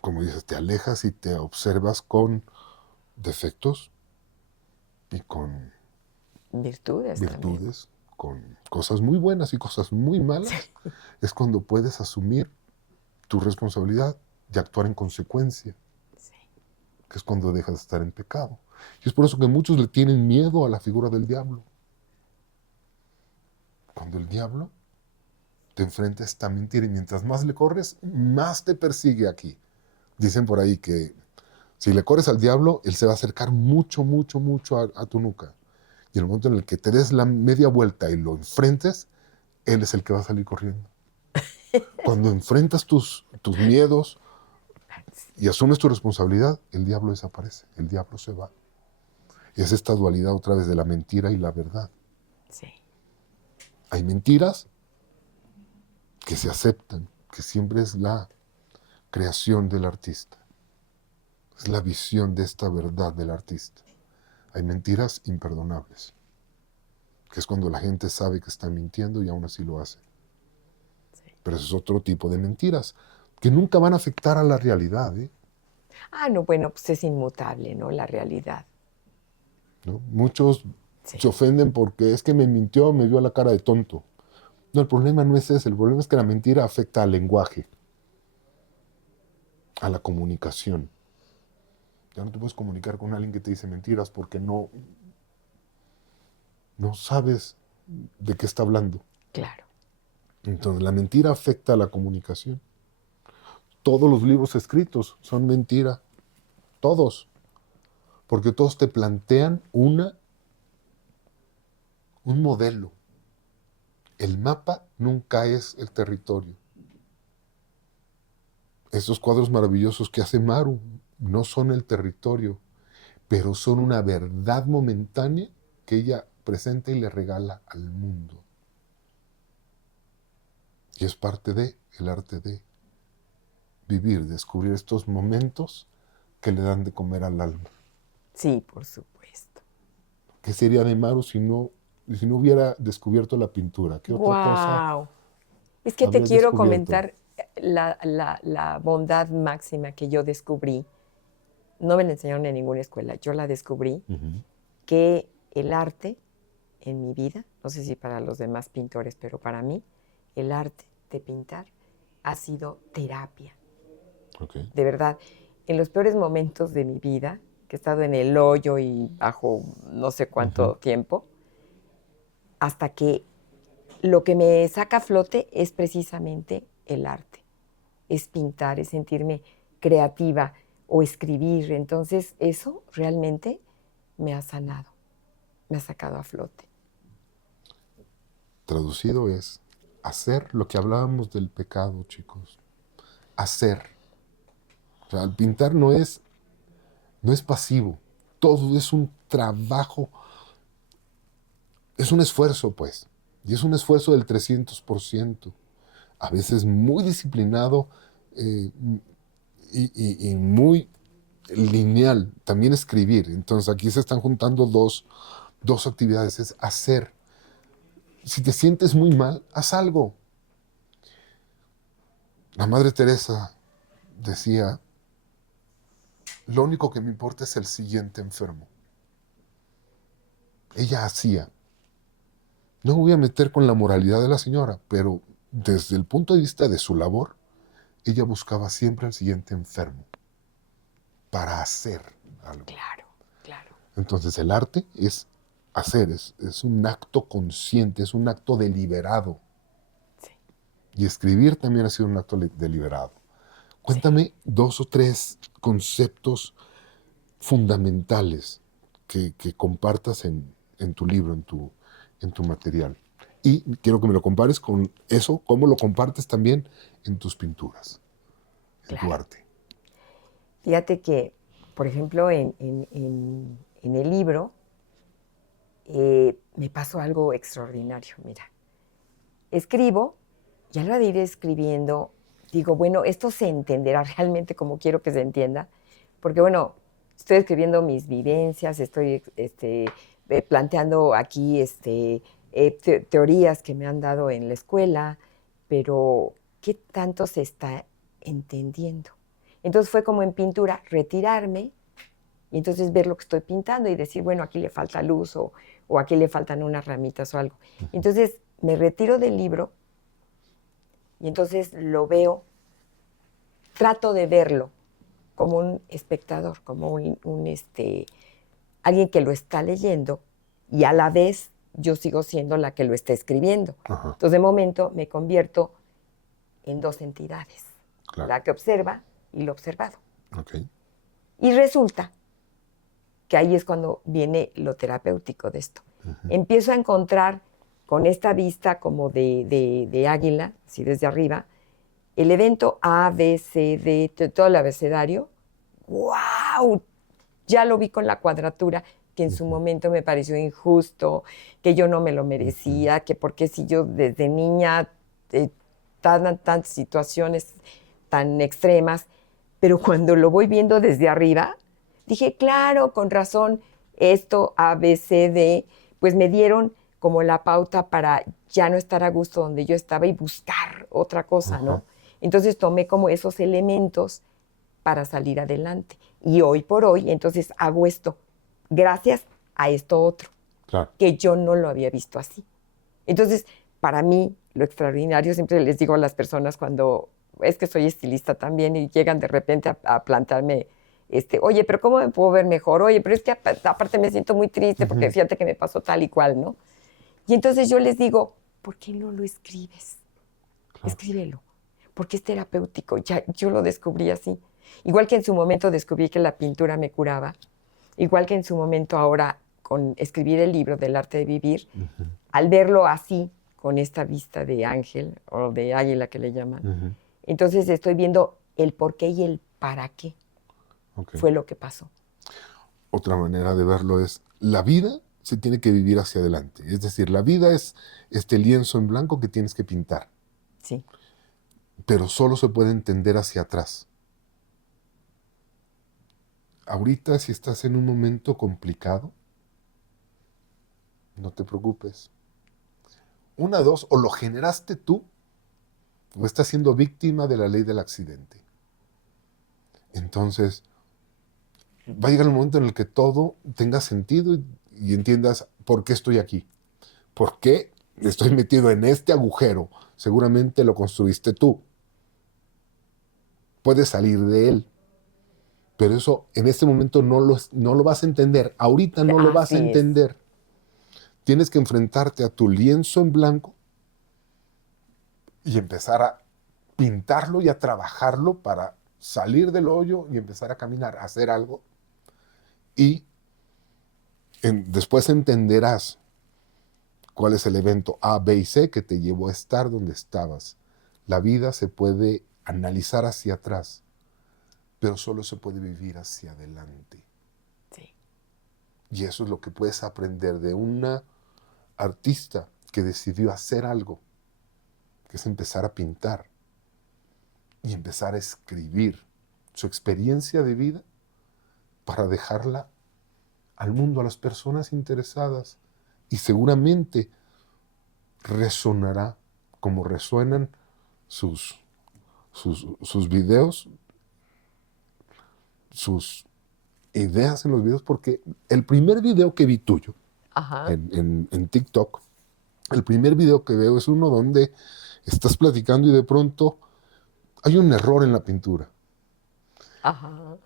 como dices, te alejas y te observas con defectos y con virtudes también. virtudes, con cosas muy buenas y cosas muy malas, Sí, es cuando puedes asumir tu responsabilidad y actuar en consecuencia, sí. que es cuando dejas de estar en pecado. Y es por eso que muchos le tienen miedo a la figura del diablo. Cuando el diablo te enfrenta a esta mentira y mientras más le corres, más te persigue aquí. Dicen por ahí que si le corres al diablo, él se va a acercar mucho, mucho, mucho a tu nuca. Y en el momento en el que te des la media vuelta y lo enfrentes, él es el que va a salir corriendo. Cuando enfrentas tus miedos y asumes tu responsabilidad, el diablo desaparece, el diablo se va. Y es esta dualidad otra vez de la mentira y la verdad. Sí, Hay mentiras que se aceptan, que siempre es la creación del artista. Es la visión de esta verdad del artista. Hay mentiras imperdonables, que es cuando la gente sabe que está mintiendo y aún así lo hace. sí. Pero eso es otro tipo de mentiras, que nunca van a afectar a la realidad, ¿eh? Ah, no, bueno, pues es inmutable, ¿no? La realidad. ¿No? Muchos Sí, se ofenden porque es que me mintió, me vio la cara de tonto. No, el problema no es ese, el problema es que la mentira afecta al lenguaje, a la comunicación. Ya no te puedes comunicar con alguien que te dice mentiras porque no sabes de qué está hablando. claro. Entonces, la mentira afecta a la comunicación. Todos los libros escritos son mentira, todos, porque todos te plantean un modelo. El mapa nunca es el territorio. Estos cuadros maravillosos que hace Maru no son el territorio, pero son una verdad momentánea que ella presenta y le regala al mundo. Y es parte de el arte de vivir, descubrir estos momentos que le dan de comer al alma. Sí, por supuesto. ¿Qué sería de Maru si no hubiera descubierto la pintura? ¿Qué otra cosa ¡Wow! Es que te habrías quiero descubierto? comentar la bondad máxima que yo descubrí. No me la enseñaron en ninguna escuela, yo la descubrí, Uh-huh. que el arte en mi vida, no sé si para los demás pintores, pero para mí, el arte de pintar ha sido terapia. Okay. De verdad, en los peores momentos de mi vida, que he estado en el hoyo y bajo no sé cuánto Uh-huh. tiempo, hasta que lo que me saca a flote es precisamente el arte. Es pintar, es sentirme creativa o escribir. Entonces, eso realmente me ha sanado, me ha sacado a flote. Traducido es hacer lo que hablábamos del pecado, chicos. Hacer. O sea, el pintar no es pasivo. Todo es un trabajo, es un esfuerzo, pues. Y es un esfuerzo del 300%. A veces muy disciplinado eh, y muy lineal. También escribir. Entonces aquí se están juntando dos actividades. Es hacer. Si te sientes muy mal, haz algo. La Madre Teresa decía, lo único que me importa es el siguiente enfermo. Ella hacía. No me voy a meter con la moralidad de la señora, pero desde el punto de vista de su labor, ella buscaba siempre al siguiente enfermo para hacer algo. Claro, claro. Entonces el arte es hacer, es un acto consciente, es un acto deliberado. Sí, Y escribir también ha sido un acto deliberado. sí. Cuéntame 2 o 3 conceptos fundamentales que compartas en tu libro, en tu material. Y quiero que me lo compares con eso, cómo lo compartes también en tus pinturas, en tu Claro. arte. Fíjate que, por ejemplo, en el libro me pasó algo extraordinario. Mira, escribo y a la hora de ir escribiendo, digo, bueno, esto se entenderá realmente como quiero que se entienda, porque bueno, estoy escribiendo mis vivencias, estoy planteando aquí teorías que me han dado en la escuela, pero ¿qué tanto se está entendiendo? Entonces fue como en pintura, retirarme y entonces ver lo que estoy pintando y decir, bueno, aquí le falta luz o aquí le faltan unas ramitas o algo. Entonces me retiro del libro y entonces lo veo, trato de verlo como un espectador, como alguien que lo está leyendo y a la vez yo sigo siendo la que lo está escribiendo. Ajá, Entonces de momento me convierto en dos entidades, claro. la que observa y lo observado. Ok. Y resulta que ahí es cuando viene lo terapéutico de esto. Uh-huh. Empiezo a encontrar con esta vista como de águila, así desde arriba, el evento A, B, C, D, todo el abecedario. ¡Wow! Ya lo vi con la cuadratura, que en su momento me pareció injusto, que yo no me lo merecía, que porque si yo desde niña tantas situaciones tan extremas, pero cuando lo voy viendo desde arriba, dije, claro, con razón, esto, A, B, C, D, pues me dieron como la pauta para ya no estar a gusto donde yo estaba y buscar otra cosa, ¿no? Entonces tomé como esos elementos para salir adelante. Y hoy por hoy, entonces hago esto, gracias a esto otro, Claro. que yo no lo había visto así. Entonces, para mí, lo extraordinario, siempre les digo a las personas cuando es que soy estilista también y llegan de repente a plantarme, oye, pero ¿cómo me puedo ver mejor? Oye, pero es que aparte me siento muy triste porque fíjate que me pasó tal y cual, ¿no? Y entonces yo les digo, ¿por qué no lo escribes? Claro. Escríbelo, porque es terapéutico. Ya, yo lo descubrí así. Igual que en su momento descubrí que la pintura me curaba, igual que en su momento ahora con escribir el libro del arte de vivir, al verlo así, con esta vista de ángel o de águila que le llaman. Ujú. Entonces estoy viendo el por qué y el para qué Ok. fue lo que pasó. Otra manera de verlo es, la vida se tiene que vivir hacia adelante. Es decir, la vida es este lienzo en blanco que tienes que pintar, Sí, pero solo se puede entender hacia atrás. Ahorita, si estás en un momento complicado, no te preocupes. Una, dos, o lo generaste tú, o estás siendo víctima de la ley del accidente. Entonces, va a llegar el momento en el que todo tenga sentido y entiendas por qué estoy aquí. ¿Por qué estoy metido en este agujero? Seguramente lo construiste tú. Puedes salir de él. Pero eso en este momento no lo vas a entender. Ahorita no lo vas a así es. entender. Tienes que enfrentarte a tu lienzo en blanco y empezar a pintarlo y a trabajarlo para salir del hoyo y empezar a caminar, a hacer algo. Y después entenderás cuál es el evento A, B y C que te llevó a estar donde estabas. La vida se puede analizar hacia atrás, pero solo se puede vivir hacia adelante. Sí. Y eso es lo que puedes aprender de una artista que decidió hacer algo, que es empezar a pintar y empezar a escribir su experiencia de vida para dejarla al mundo, a las personas interesadas. Y seguramente resonará como resuenan sus videos, sus ideas en los videos, porque el primer video que vi tuyo Ajá. en TikTok, el primer video que veo es uno donde estás platicando y de pronto hay un error en la pintura. Ajá.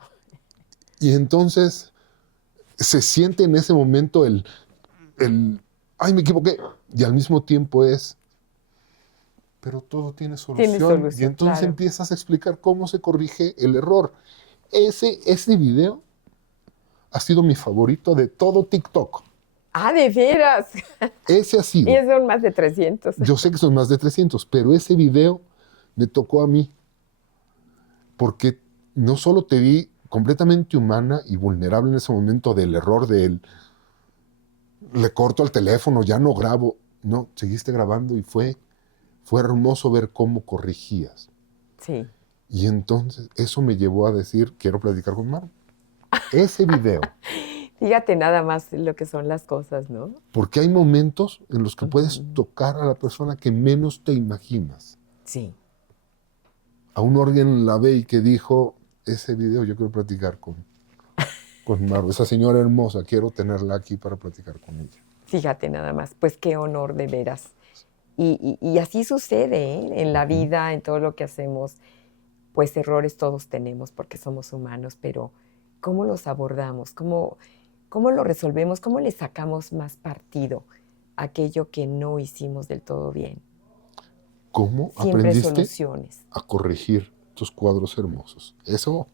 Y entonces se siente en ese momento ay, me equivoqué. Y al mismo tiempo pero todo tiene solución. Tiene solución, Y entonces claro. empiezas a explicar cómo se corrige el error. Ese video ha sido mi favorito de todo TikTok. Ah, ¿de veras? Ese ha sido. Y son más de 300. Yo sé que son más de 300, pero ese video me tocó a mí. Porque no solo te vi completamente humana y vulnerable en ese momento del error le corto al teléfono, ya no grabo. No, seguiste grabando y fue hermoso ver cómo corregías. Sí. Y entonces eso me llevó a decir, quiero platicar con Mar. Ese video. Fíjate nada más lo que son las cosas, ¿no? Porque hay momentos en los que puedes Ujú. tocar a la persona que menos te imaginas. Sí. A un alguien la ve y que dijo, ese video yo quiero platicar con Mar. Esa señora hermosa, quiero tenerla aquí para platicar con ella. Fíjate nada más. Pues qué honor de veras. Y así sucede, ¿eh? En la vida, en todo lo que hacemos. Pues errores todos tenemos porque somos humanos, pero ¿cómo los abordamos? ¿Cómo lo resolvemos? ¿Cómo le sacamos más partido a aquello que no hicimos del todo bien? ¿Cómo Siempre aprendiste soluciones. a corregir tus cuadros hermosos? Eso,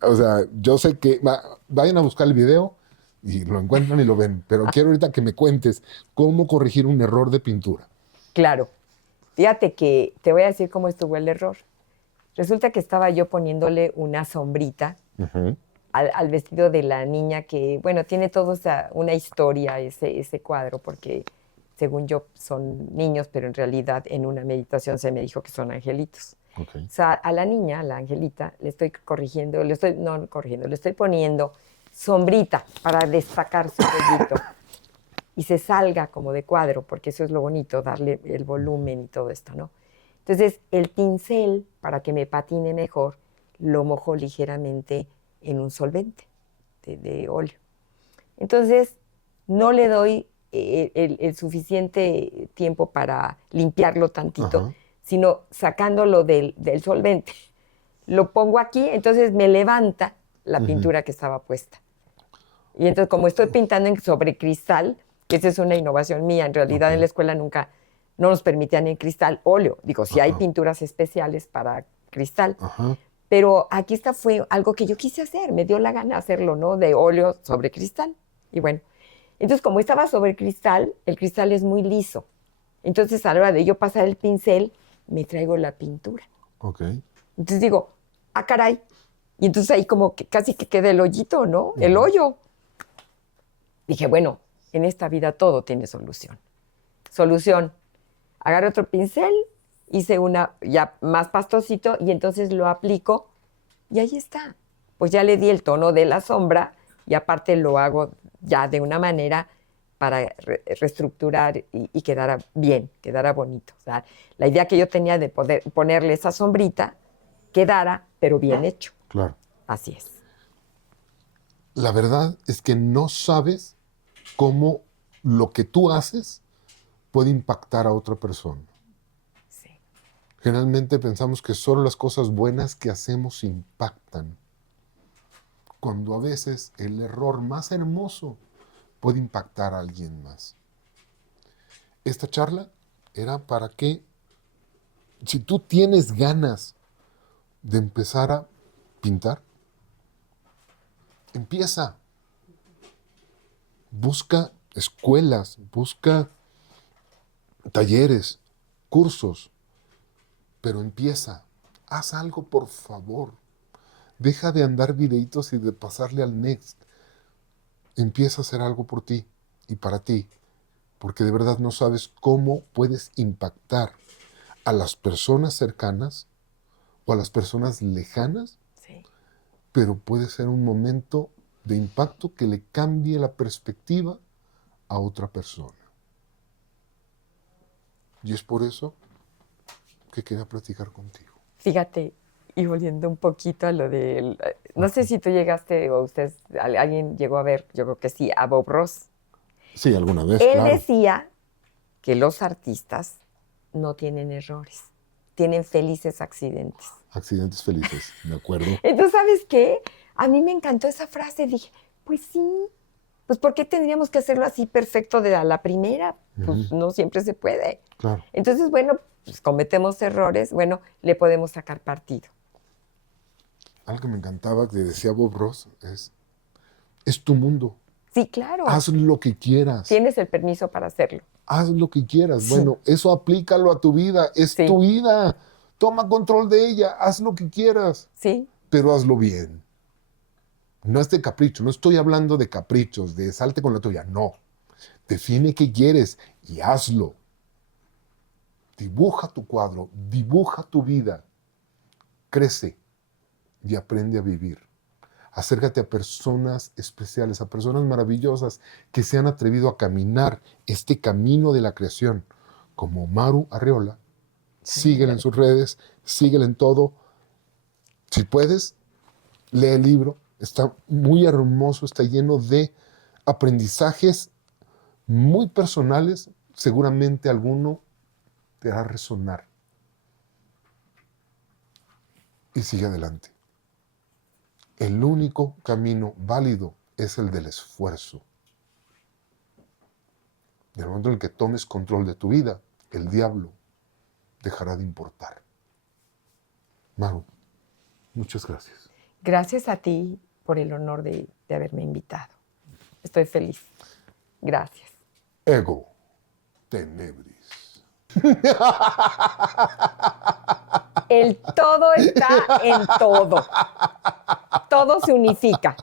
o sea, yo sé que vayan a buscar el video y lo encuentran y lo ven, pero quiero ahorita que me cuentes cómo corregir un error de pintura. Claro. Fíjate que te voy a decir cómo estuvo el error. Resulta que estaba yo poniéndole una sombrita Uh-huh. al vestido de la niña que, bueno, tiene toda una historia ese cuadro, porque según yo son niños, pero en realidad en una meditación se me dijo que son angelitos. Okay. O sea, a la niña, a la angelita, le estoy corrigiendo, le estoy poniendo sombrita para destacar su pollito y se salga como de cuadro, porque eso es lo bonito, darle el volumen y todo esto, ¿no? Entonces, el pincel, para que me patine mejor, lo mojo ligeramente en un solvente de óleo. Entonces, no le doy el suficiente tiempo para limpiarlo tantito, Ajá. sino sacándolo del solvente. Lo pongo aquí, entonces me levanta la pintura que estaba puesta. Y entonces, como estoy pintando sobre cristal, que esa es una innovación mía, en realidad Okay. en la escuela nunca no nos permitían en cristal óleo. Digo, sí hay pinturas especiales para cristal, Ajá. pero aquí fue algo que yo quise hacer, me dio la gana hacerlo, ¿no? De óleo sobre cristal. Y bueno, entonces como estaba sobre cristal, el cristal es muy liso. Entonces, a la hora de yo pasar el pincel, me traigo la pintura. Ok. Entonces digo, ah, caray. Y entonces ahí como que casi que queda el hoyito, ¿no? El hoyo. Dije, bueno, en esta vida todo tiene solución. Solución. Agarré otro pincel, hice una ya más pastosito y entonces lo aplico y ahí está. Pues ya le di el tono de la sombra y aparte lo hago ya de una manera para reestructurar y quedara bien, quedara bonito. O sea, la idea que yo tenía de poder ponerle esa sombrita quedara, pero bien hecho. Claro. Así es. La verdad es que no sabes cómo lo que tú haces puede impactar a otra persona. Sí. Generalmente pensamos que solo las cosas buenas que hacemos impactan, cuando a veces el error más hermoso puede impactar a alguien más. Esta charla era para que, si tú tienes ganas de empezar a pintar, empieza. Busca escuelas, busca talleres, cursos, pero empieza. Haz algo, por favor. Deja de andar videitos y de pasarle al next. Empieza a hacer algo por ti y para ti, porque de verdad no sabes cómo puedes impactar a las personas cercanas o a las personas lejanas, Sí. pero puede ser un momento de impacto que le cambie la perspectiva a otra persona. Y es por eso que quería platicar contigo. Fíjate, y volviendo un poquito a lo del... No sé si tú llegaste o ustedes, alguien llegó a ver, yo creo que sí, a Bob Ross. Sí, alguna vez, Él claro. decía que los artistas no tienen errores, tienen felices accidentes. Accidentes felices, ¿de acuerdo? Entonces, ¿sabes qué? A mí me encantó esa frase. Dije, pues sí, pues ¿por qué tendríamos que hacerlo así perfecto de a la primera? Pues no siempre se puede. Claro. Entonces, bueno, pues cometemos errores, bueno, le podemos sacar partido. Algo que me encantaba que decía Bob Ross es tu mundo. Sí, claro. Haz lo que quieras. Tienes el permiso para hacerlo. Haz lo que quieras. Sí. Bueno, eso aplícalo a tu vida. Es Sí. tu vida. Toma control de ella. Haz lo que quieras. Sí. Pero hazlo bien. No es de capricho. No estoy hablando de caprichos, de salte con la tuya. No. Define qué quieres y hazlo. Dibuja tu cuadro. Dibuja tu vida. Crece y aprende a vivir. Acércate a personas especiales, a personas maravillosas que se han atrevido a caminar este camino de la creación, como Maru Arreola. Síguela en sus redes, síguela en todo. Si puedes, lee el libro. Está muy hermoso, está lleno de aprendizajes muy personales. Seguramente alguno te hará resonar. Y sigue adelante. El único camino válido es el del esfuerzo. En el momento en el que tomes control de tu vida, el diablo dejará de importar. Maru, muchas gracias. Gracias a ti por el honor de haberme invitado. Estoy feliz. Gracias. Ego tenebris. El todo está en todo. Todo se unifica.